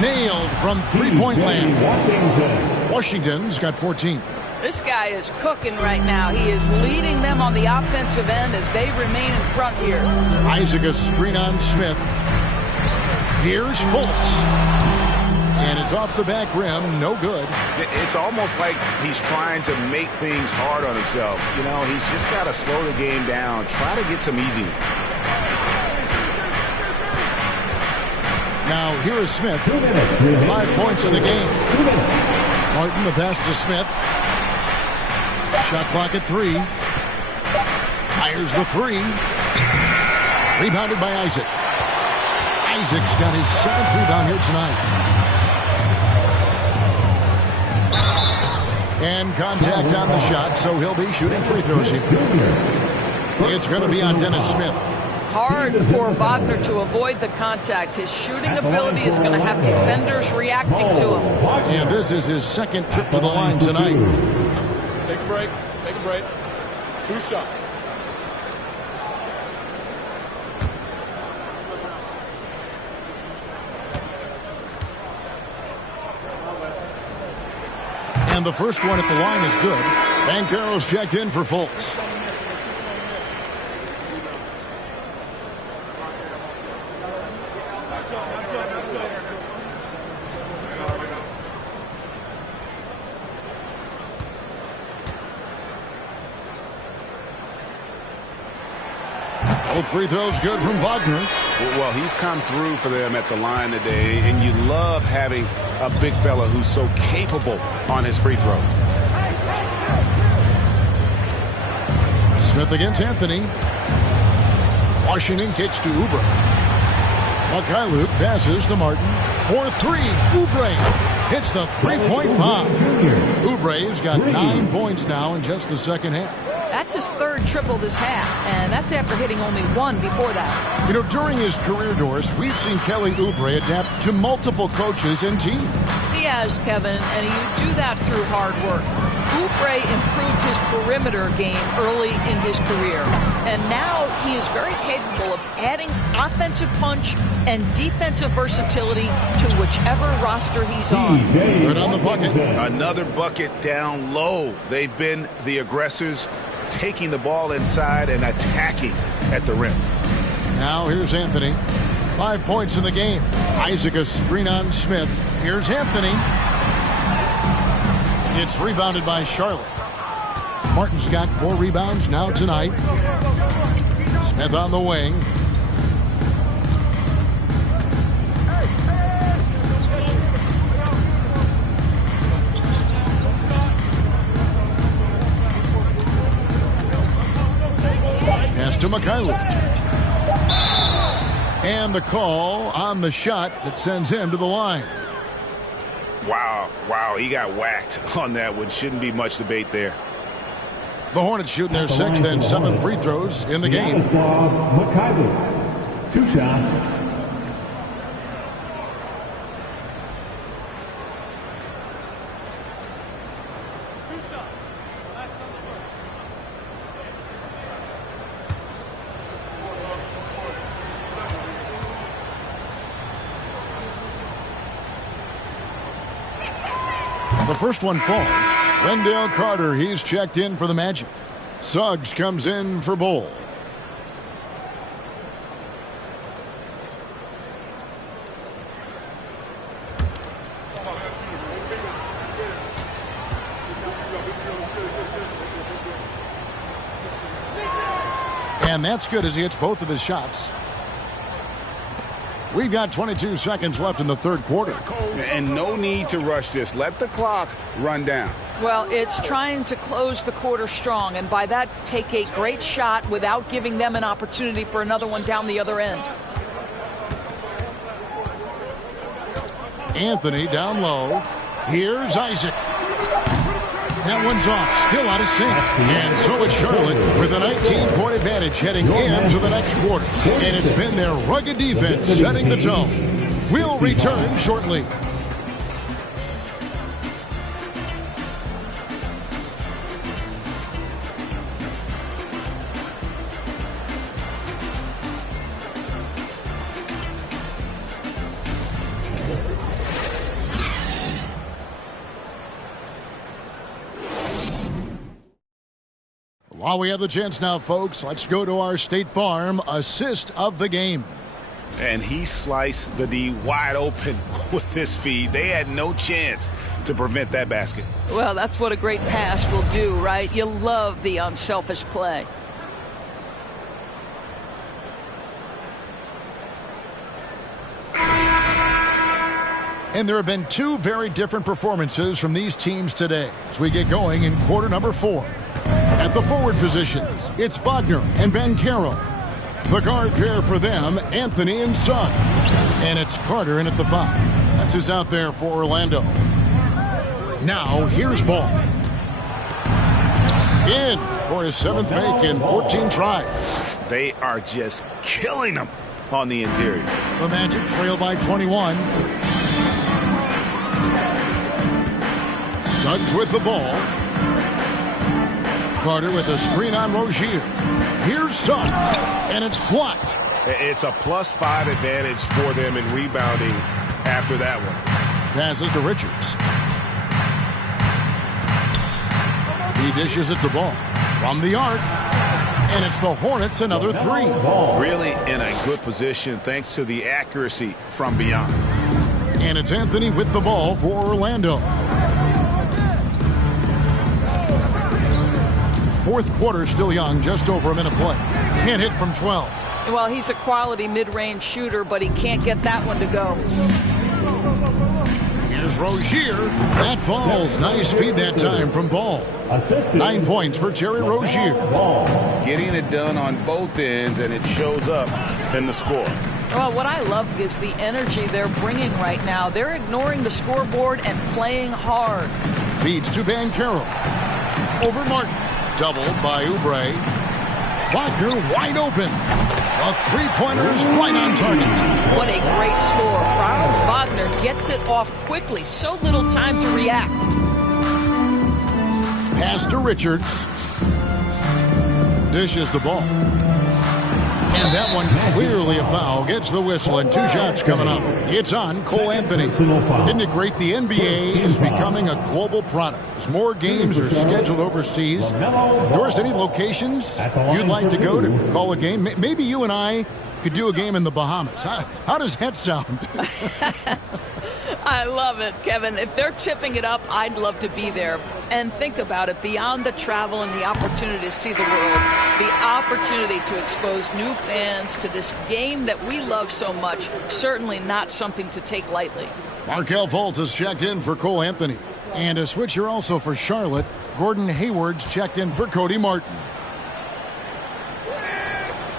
Nailed from three-point land. Washington's got 14. This guy is cooking right now. He is leading them on the offensive end as they remain in front here. Isaac a screen on Smith. Here's Fultz. And it's off the back rim. No good. It's almost like he's trying to make things hard on himself. You know, he's just got to slow the game down. Try to get some easy. Now, here is Smith. 5 points in the game. Martin, the pass to Smith. Shot clock at 3. Fires the 3. Rebounded by Isaac. Isaac's got his 7th rebound here tonight. And contact on the shot, so he'll be shooting free throws here. It's going to be on Dennis Smith. Hard for Wagner to avoid the contact. His shooting ability is going to have defenders reacting to him. And this is his second trip to the line tonight. Take a break. Take a break. 2 shots. And the first one at the line is good. Banchero's checked in for Fultz. Both free throws good from Wagner. Well, he's come through for them at the line today, and you love having a big fella who's so capable on his free throws. Smith against Anthony. Washington kicks to Oubre. Mikhailuk passes to Martin. For three, Oubre hits the three-point bomb. Oubre's got 9 points now in just the second half. That's his third triple this half, and that's after hitting only one before that. You know, during his career, Doris, we've seen Kelly Oubre adapt to multiple coaches and teams. He has, Kevin, and you do that through hard work. Oubre improved his perimeter game early in his career, and now he is very capable of adding offensive punch and defensive versatility to whichever roster he's on. Good on the bucket. Another bucket down low. They've been the aggressors, taking the ball inside and attacking at the rim. Now here's Anthony. 5 points in the game. Isaac a screen on Smith. Here's Anthony. It's rebounded by Charlotte. Martin's got 4 rebounds now tonight. Smith on the wing. Pass to Mikhailuk. And the call on the shot that sends him to the line. Wow, he got whacked on that one. Shouldn't be much debate there. The Hornets shooting their 6th and 7th free throws in the game. Mikhailuk, 2 shots. The first one falls. Wendell Carter, he's checked in for the Magic. Suggs comes in for Bull. And that's good as he hits both of his shots. We've got 22 seconds left in the third quarter. And no need to rush this. Let the clock run down. Well, it's trying to close the quarter strong, and by that, take a great shot without giving them an opportunity for another one down the other end. Anthony down low. Here's Isaac. That one's off, still out of sync. And so is Charlotte with a 19-point advantage heading into the next quarter. And it's been their rugged defense setting the tone. We'll return shortly. While we have the chance now, folks, let's go to our State Farm assist of the game. And he sliced the D wide open with this feed. They had no chance to prevent that basket. Well, that's what a great pass will do, right? You love the unselfish play. And there have been 2 very different performances from these teams today as we get going in quarter number 4. At the forward positions, it's Wagner and Banchero. The guard pair for them, Anthony and Suggs. And it's Carter in at the 5. That's who's out there for Orlando. Now, here's Ball. In for his 7th make in 14 tries. They are just killing them on the interior. The Magic trail by 21. Suggs with the ball. Carter with a screen on Rozier. Here's Suggs, and it's blocked. It's a +5 advantage for them in rebounding after that one. Passes to Richards. He dishes it to Ball from the arc, and it's the Hornets another 3. Really in a good position thanks to the accuracy from beyond. And it's Anthony with the ball for Orlando. Fourth quarter still young, just over a minute play. Can't hit from 12. Well, he's a quality mid-range shooter, but he can't get that one to go. Here's Rozier. That falls. Nice feed that time from Ball. 9 points for Terry Rozier. Getting it done on both ends, and it shows up in the score. Well, what I love is the energy they're bringing right now. They're ignoring the scoreboard and playing hard. Feeds to Banchero. Over Martin. Doubled by Oubre. Wagner wide open. A three-pointer is right on target. What a great score. Franz Wagner gets it off quickly. So little time to react. Pass to Richards. Dishes the ball. And that one clearly a foul. Gets the whistle, and 2 shots coming up. It's on Cole Anthony. Isn't it great? The NBA is becoming a global product. As more games are scheduled overseas, Doris, any locations you'd like to go to call a game? Maybe you and I could do a game in the Bahamas. How does that sound? I love it, Kevin. If they're tipping it up, I'd love to be there. And think about it, beyond the travel and the opportunity to see the world, the opportunity to expose new fans to this game that we love so much, certainly not something to take lightly. Markelle Fultz has checked in for Cole Anthony. And a switcher also for Charlotte. Gordon Hayward's checked in for Cody Martin.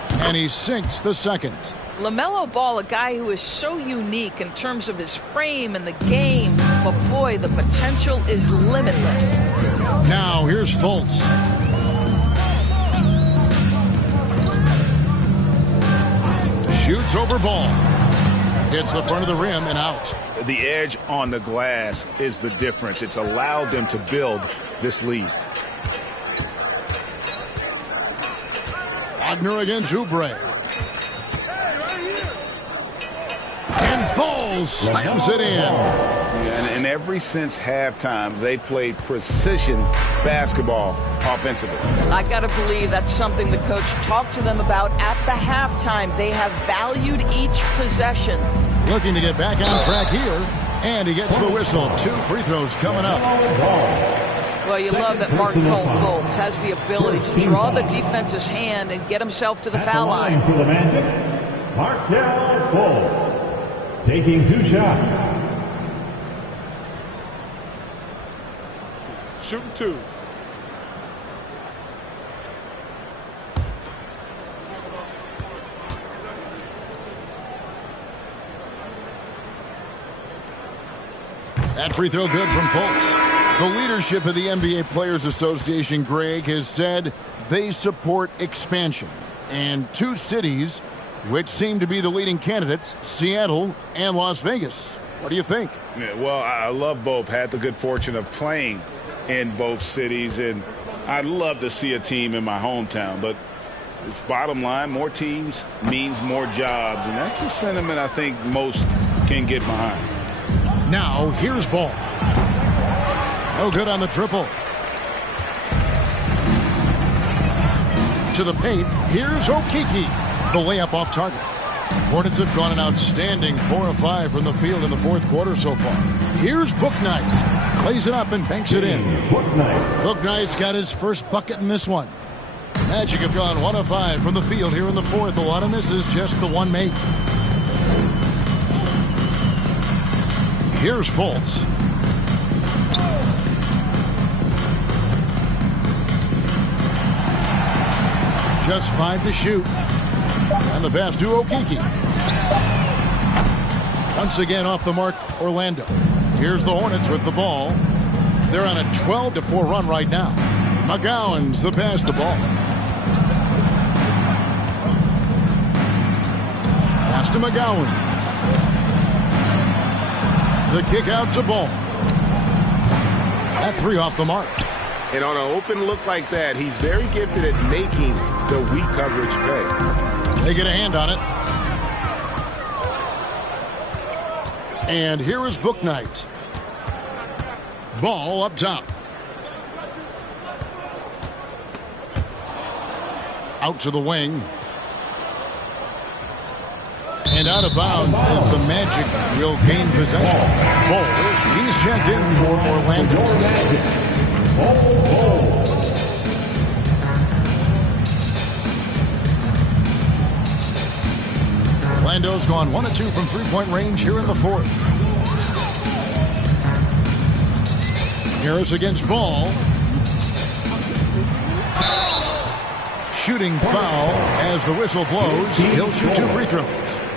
And he sinks the second. LaMelo Ball, a guy who is so unique in terms of his frame and the game, but boy, the potential is limitless. Now here's Fultz. Shoots over Ball. Hits the front of the rim and out. The edge on the glass is the difference. It's allowed them to build this lead. Wagner against Oubre. And Ball slams it in. And ever since halftime, they played precision basketball offensively. I got to believe that's something the coach talked to them about at the halftime. They have valued each possession. Looking to get back on track here. And he gets the whistle. 2 free throws coming up. Well, you love that Markelle Fultz has the ability to draw the defense's hand and get himself to the foul line. For the Magic, Markelle Fultz taking 2 shots. Shooting 2. That free throw good from Fultz. The leadership of the NBA Players Association, Greg, has said they support expansion. And 2 cities which seem to be the leading candidates, Seattle and Las Vegas. What do you think? Yeah, well, I love both. Had the good fortune of playing in both cities, and I'd love to see a team in my hometown. But bottom line, more teams means more jobs, and that's a sentiment I think most can get behind. Now, here's Ball. No good on the triple. To the paint, here's Okeke. The layup off target. Hornets have gone an outstanding 4 of 5 from the field in the 4th quarter so far. Here's Bouknight. Plays it up and banks it in. Bouknight's got his first bucket in this one. Magic have gone 1 of 5 from the field here in the 4th. A lot of misses, just the one make. Here's Fultz. Just 5 to shoot. And the pass to Okeke. Once again off the mark, Orlando. Here's the Hornets with the ball. They're on a 12-4 run right now. McGowan's the pass to Ball. Pass to McGowan. The kick out to Ball. That 3 off the mark. And on an open look like that, he's very gifted at making the weak coverage pay. They get a hand on it. And here is Bouknight. Ball up top. Out to the wing. And out of bounds as the Magic will gain possession. Ball, he's checked in for Orlando. Orlando's gone 1 of 2 from three-point range here in the fourth. Harris against Ball. Shooting foul as the whistle blows. He'll shoot 2 free throws.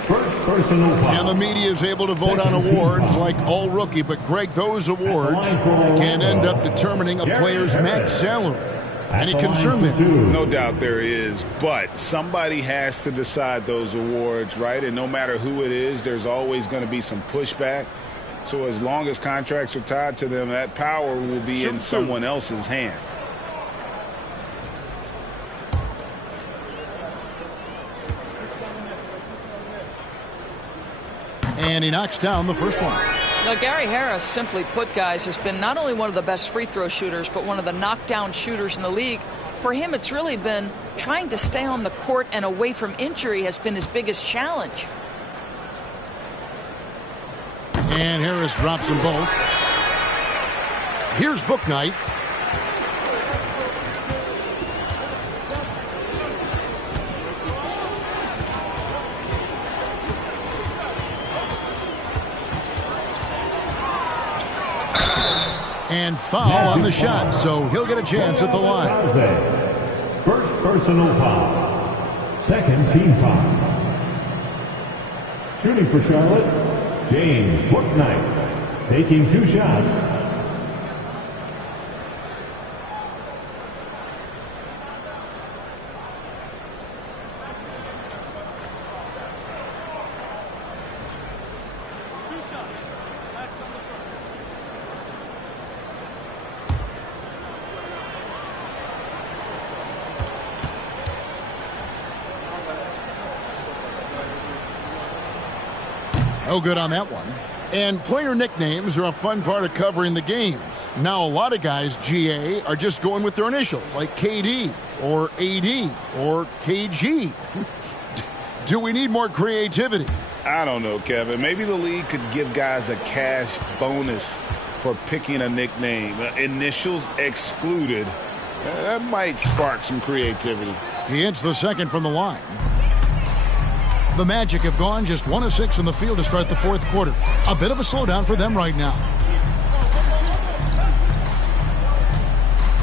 And the media is able to vote on awards like all rookie, but Greg, those awards can end up determining a player's max salary. Any concern there? No doubt there is, but somebody has to decide those awards, right? And no matter who it is, there's always going to be some pushback. So as long as contracts are tied to them, that power will be in someone else's hands. And he knocks down the first one. Now, Gary Harris, simply put, guys, has been not only one of the best free throw shooters, but one of the knockdown shooters in the league. For him, it's really been trying to stay on the court and away from injury has been his biggest challenge. And Harris drops them both. Here's Bouknight. And foul on the shot, so he'll get a chance at the line. First personal foul. Second team foul. Shooting for Charlotte, James Bouknight. Taking 2 shots. No good on that one. And player nicknames are a fun part of covering the games. Now, a lot of guys, GA, are just going with their initials, like KD or AD or KG. Do we need more creativity? I don't know, Kevin. Maybe the league could give guys a cash bonus for picking a nickname. Initials excluded. That might spark some creativity. He hits the second from the line. The Magic have gone just 1 of 6 in the field to start the fourth quarter. A bit of a slowdown for them right now.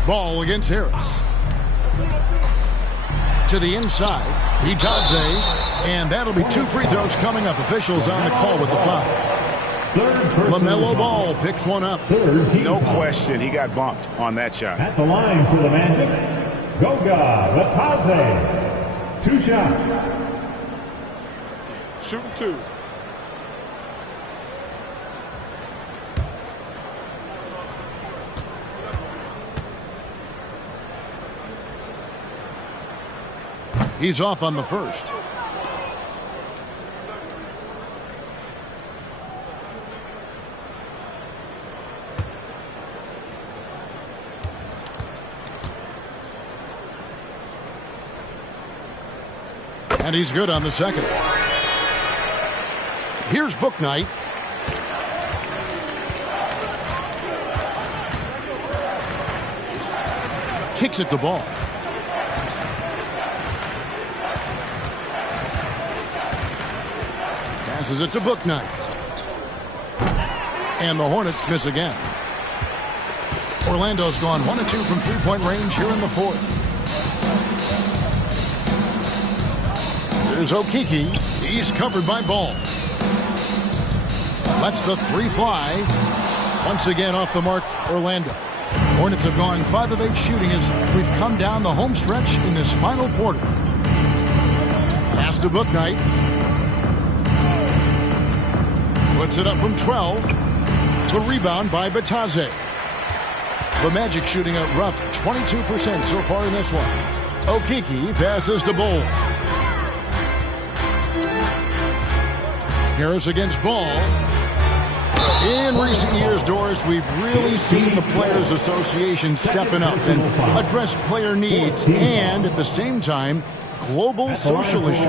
Ball against Harris. To the inside. Bitadze. And that'll be 2 free throws coming up. Officials on the call with the foul. LaMelo Ball picks one up. No question, he got bumped on that shot. At the line for the Magic, Goga Bitadze. 2 shots. Shooting 2. He's off on the first. And he's good on the second. Here's Bouknight. Kicks at the ball. Passes it to Bouknight. And the Hornets miss again. Orlando's gone 1 of 2 from three-point range here in the fourth. There's Okeke. He's covered by Ball. Lets the 3 fly. Once again off the mark, Orlando. Hornets have gone 5 of 8 shooting as we've come down the home stretch in this final quarter. Pass to Bouknight. Puts it up from 12. The rebound by Bitadze. The Magic shooting a rough 22% so far in this one. Okeke passes to Ball. Harris against Ball. In recent years, Doris, we've really seen the Players Association stepping up and address player needs and, at the same time, global social issues.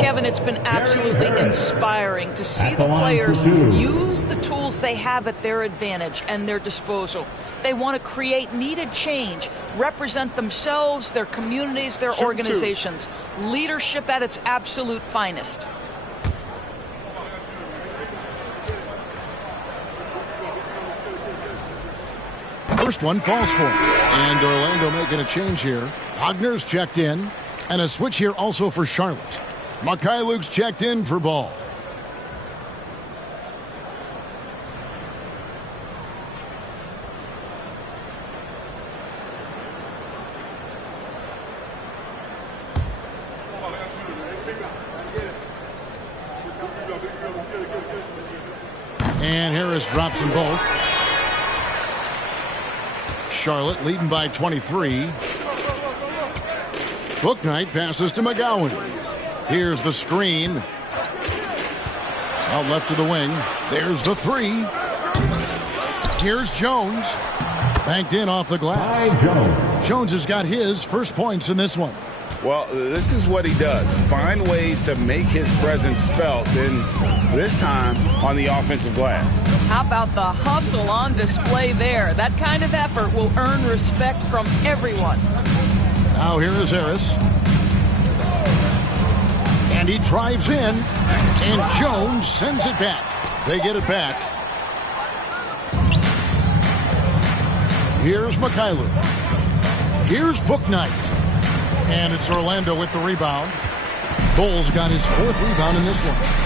Kevin, it's been absolutely inspiring to see the players use the tools they have at their advantage and their disposal. They want to create needed change, represent themselves, their communities, their organizations. Leadership at its absolute finest. first one falls for him. And Orlando making a change here. Wagner's checked in. And a switch here also for Charlotte. Mikhailuk's checked in for Ball. And Harris drops them both. Charlotte leading by 23. Bouknight passes to McGowan. Here's the screen. Out left to the wing. There's the three. Here's Jones. Banked in off the glass. Jones has got his first points in this one. Well, this is what he does. Find ways to make his presence felt, and this time on the offensive glass. How about the hustle on display there? That kind of effort will earn respect from everyone. Now here is Harris. And he drives in. And Jones sends it back. They get it back. Here's Mikhailuk. Here's Bouknight. And it's Orlando with the rebound. Bull's got his fourth rebound in this one.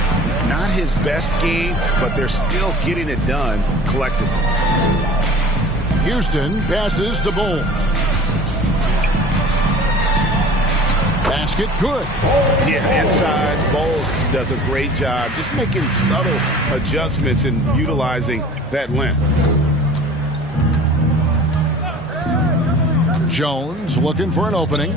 Not his best game, but they're still getting it done collectively. Houston passes to Bull. Basket good. Yeah, inside, Bowles does a great job just making subtle adjustments and utilizing that length. Jones looking for an opening.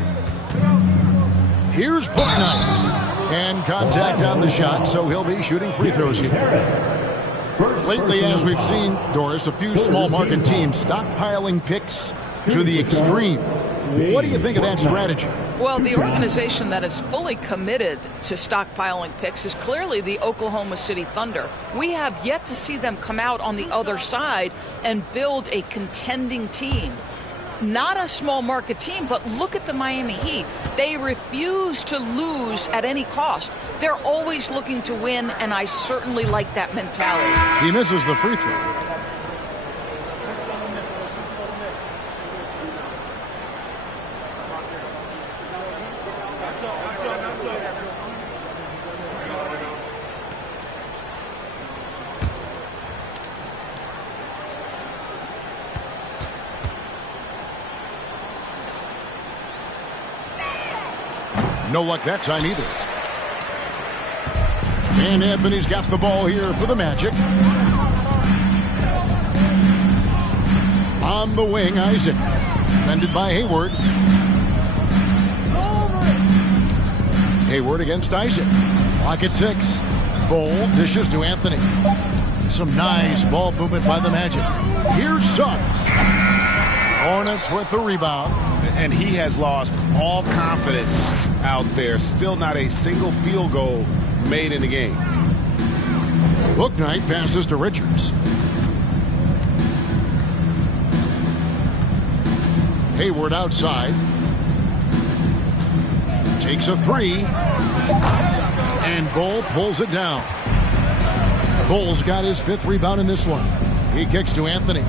Here's Bouknight. And contact on the shot, so he'll be shooting free throws here. Lately, as we've seen, Doris, a few small market teams stockpiling picks to the extreme. What do you think of that strategy? Well, the organization that is fully committed to stockpiling picks is clearly the Oklahoma City Thunder. We have yet to see them come out on the other side and build a contending team. Not a small market team, but look at the Miami Heat. They refuse to lose at any cost. They're always looking to win, and I certainly like that mentality. He misses the free throw. No luck that time either. And Anthony's got the ball here for the Magic. On the wing, Isaac. Defended by Hayward. Hayward against Isaac. Clock at 6. Bull dishes to Anthony. Some nice ball movement by the Magic. Here's Suggs. Hornets with the rebound. And he has lost all confidence out there. Still not a single field goal made in the game. Bouknight passes to Richards. Hayward outside. Takes a three. And Bull pulls it down. Bull's got his 5th rebound in this one. He kicks to Anthony.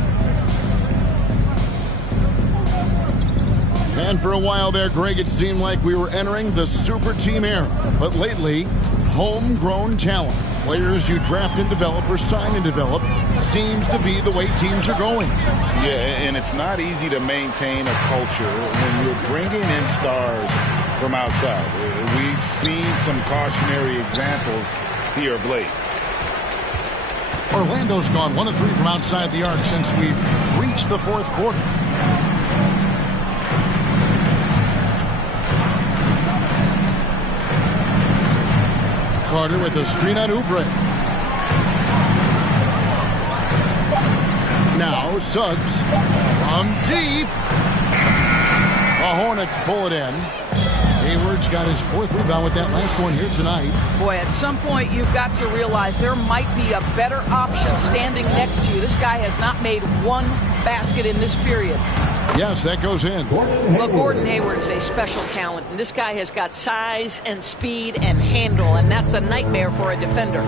And for a while there, Greg, it seemed like we were entering the super team era. But lately, homegrown talent, players you draft and develop or sign and develop, seems to be the way teams are going. Yeah, and it's not easy to maintain a culture when you're bringing in stars from outside. We've seen some cautionary examples here of late. Orlando's gone 1 of 3 from outside the arc since we've reached the 4th quarter. Carter with a screen on Oubre. Now Suggs from deep. The Hornets pull it in. Hayward's got his 4th rebound with that last one here tonight. Boy, at some point you've got to realize there might be a better option standing next to you. This guy has not made one basket in this period. Yes, that goes in. Well, Gordon Hayward is a special talent, and this guy has got size and speed and handle, and that's a nightmare for a defender.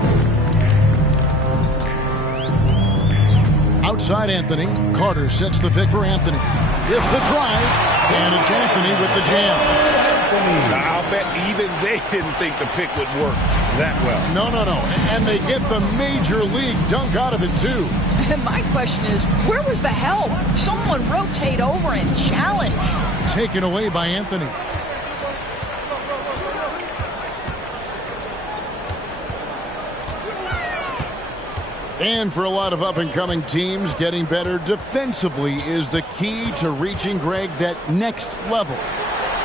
Outside Anthony. Carter sets the pick for Anthony. If the drive, and it's Anthony with the jam. I'll bet even they didn't think the pick would work that well. No. And they get the major league dunk out of it, too. And my question is, where was the help? Someone rotate over and challenge. Taken away by Anthony. And for a lot of up-and-coming teams, getting better defensively is the key to reaching, Greg, that next level.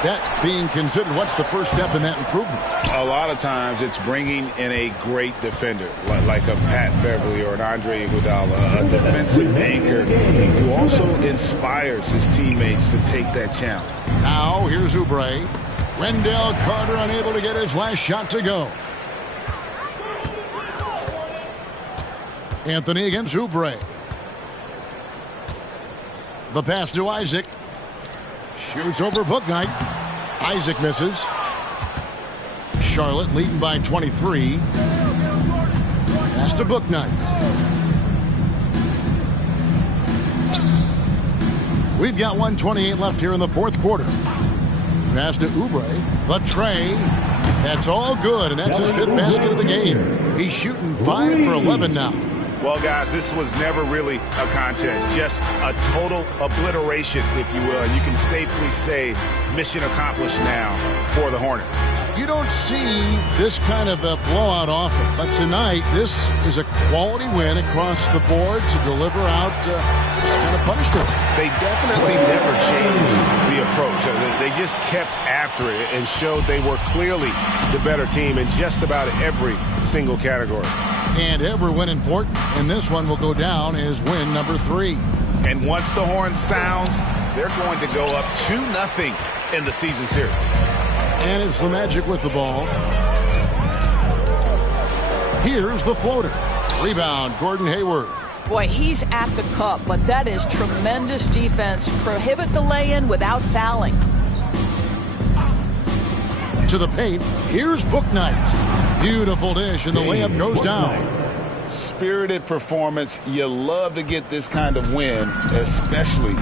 That being considered, what's the first step in that improvement? A lot of times it's bringing in a great defender, like a Pat Beverly or an Andre Iguodala, a defensive anchor who also inspires his teammates to take that challenge. Now, here's Oubre. Wendell Carter unable to get his last shot to go. Anthony against Oubre. The pass to Isaac. Shoots over Bouknight. Isaac misses. Charlotte leading by 23. Pass to Bouknight. We've got 1:28 left here in the fourth quarter. Pass to Oubre. The tray. That's all good, and that's his fifth basket of the game. He's shooting 5 for 11 now. Well, guys, this was never really a contest, just a total obliteration, if you will. And you can safely say mission accomplished now for the Hornets. You don't see this kind of a blowout often, but tonight this is a quality win across the board to deliver out this kind of punishment. They definitely never changed the approach. They just kept after it and showed they were clearly the better team in just about every single category. And every win important, and this one will go down as win number 3. And once the horn sounds, they're going to go up 2-0 in the season series. And it's the Magic with the ball. Here's the floater. Rebound, Gordon Hayward. Boy, he's at the cup, but that is tremendous defense. Prohibit the lay-in without fouling. To the paint. Here's Bouknight. Beautiful dish, and the layup goes down. Spirited performance. You love to get this kind of win, especially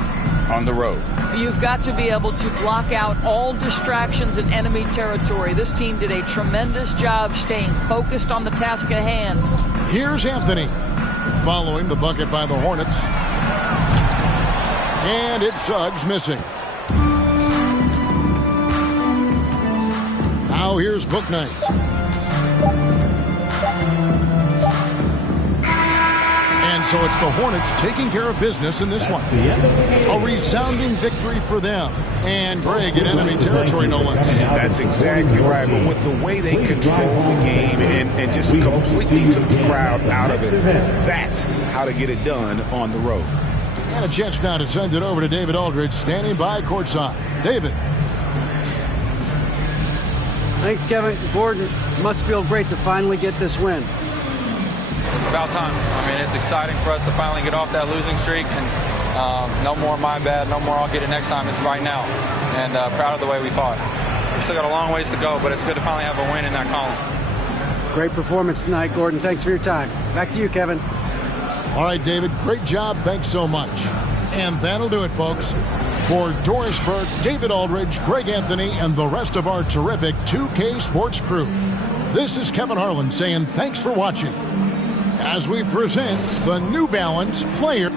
on the road. You've got to be able to block out all distractions in enemy territory. This team did a tremendous job staying focused on the task at hand. Here's Anthony following the bucket by the Hornets. And it's Suggs missing. Now here's Bouknight. And so it's the Hornets taking care of business in this one. A resounding victory for them. And Greg in enemy territory, no less. That's exactly right. But with the way they control the game and just completely took the crowd out of it, that's how to get it done on the road. And a chance now to send it over to David Aldridge, standing by courtside. David. Thanks, Kevin. Gordon, must feel great to finally get this win. It's about time. I mean, it's exciting for us to finally get off that losing streak, and no more my bad, no more I'll get it next time. It's right now, and proud of the way we fought. We've still got a long ways to go, but it's good to finally have a win in that column. Great performance tonight, Gordon. Thanks for your time. Back to you, Kevin. All right, David, great job. Thanks so much. And that'll do it, folks. For Doris Burke, David Aldridge, Greg Anthony, and the rest of our terrific 2K Sports crew, this is Kevin Harlan saying thanks for watching as we present the New Balance Player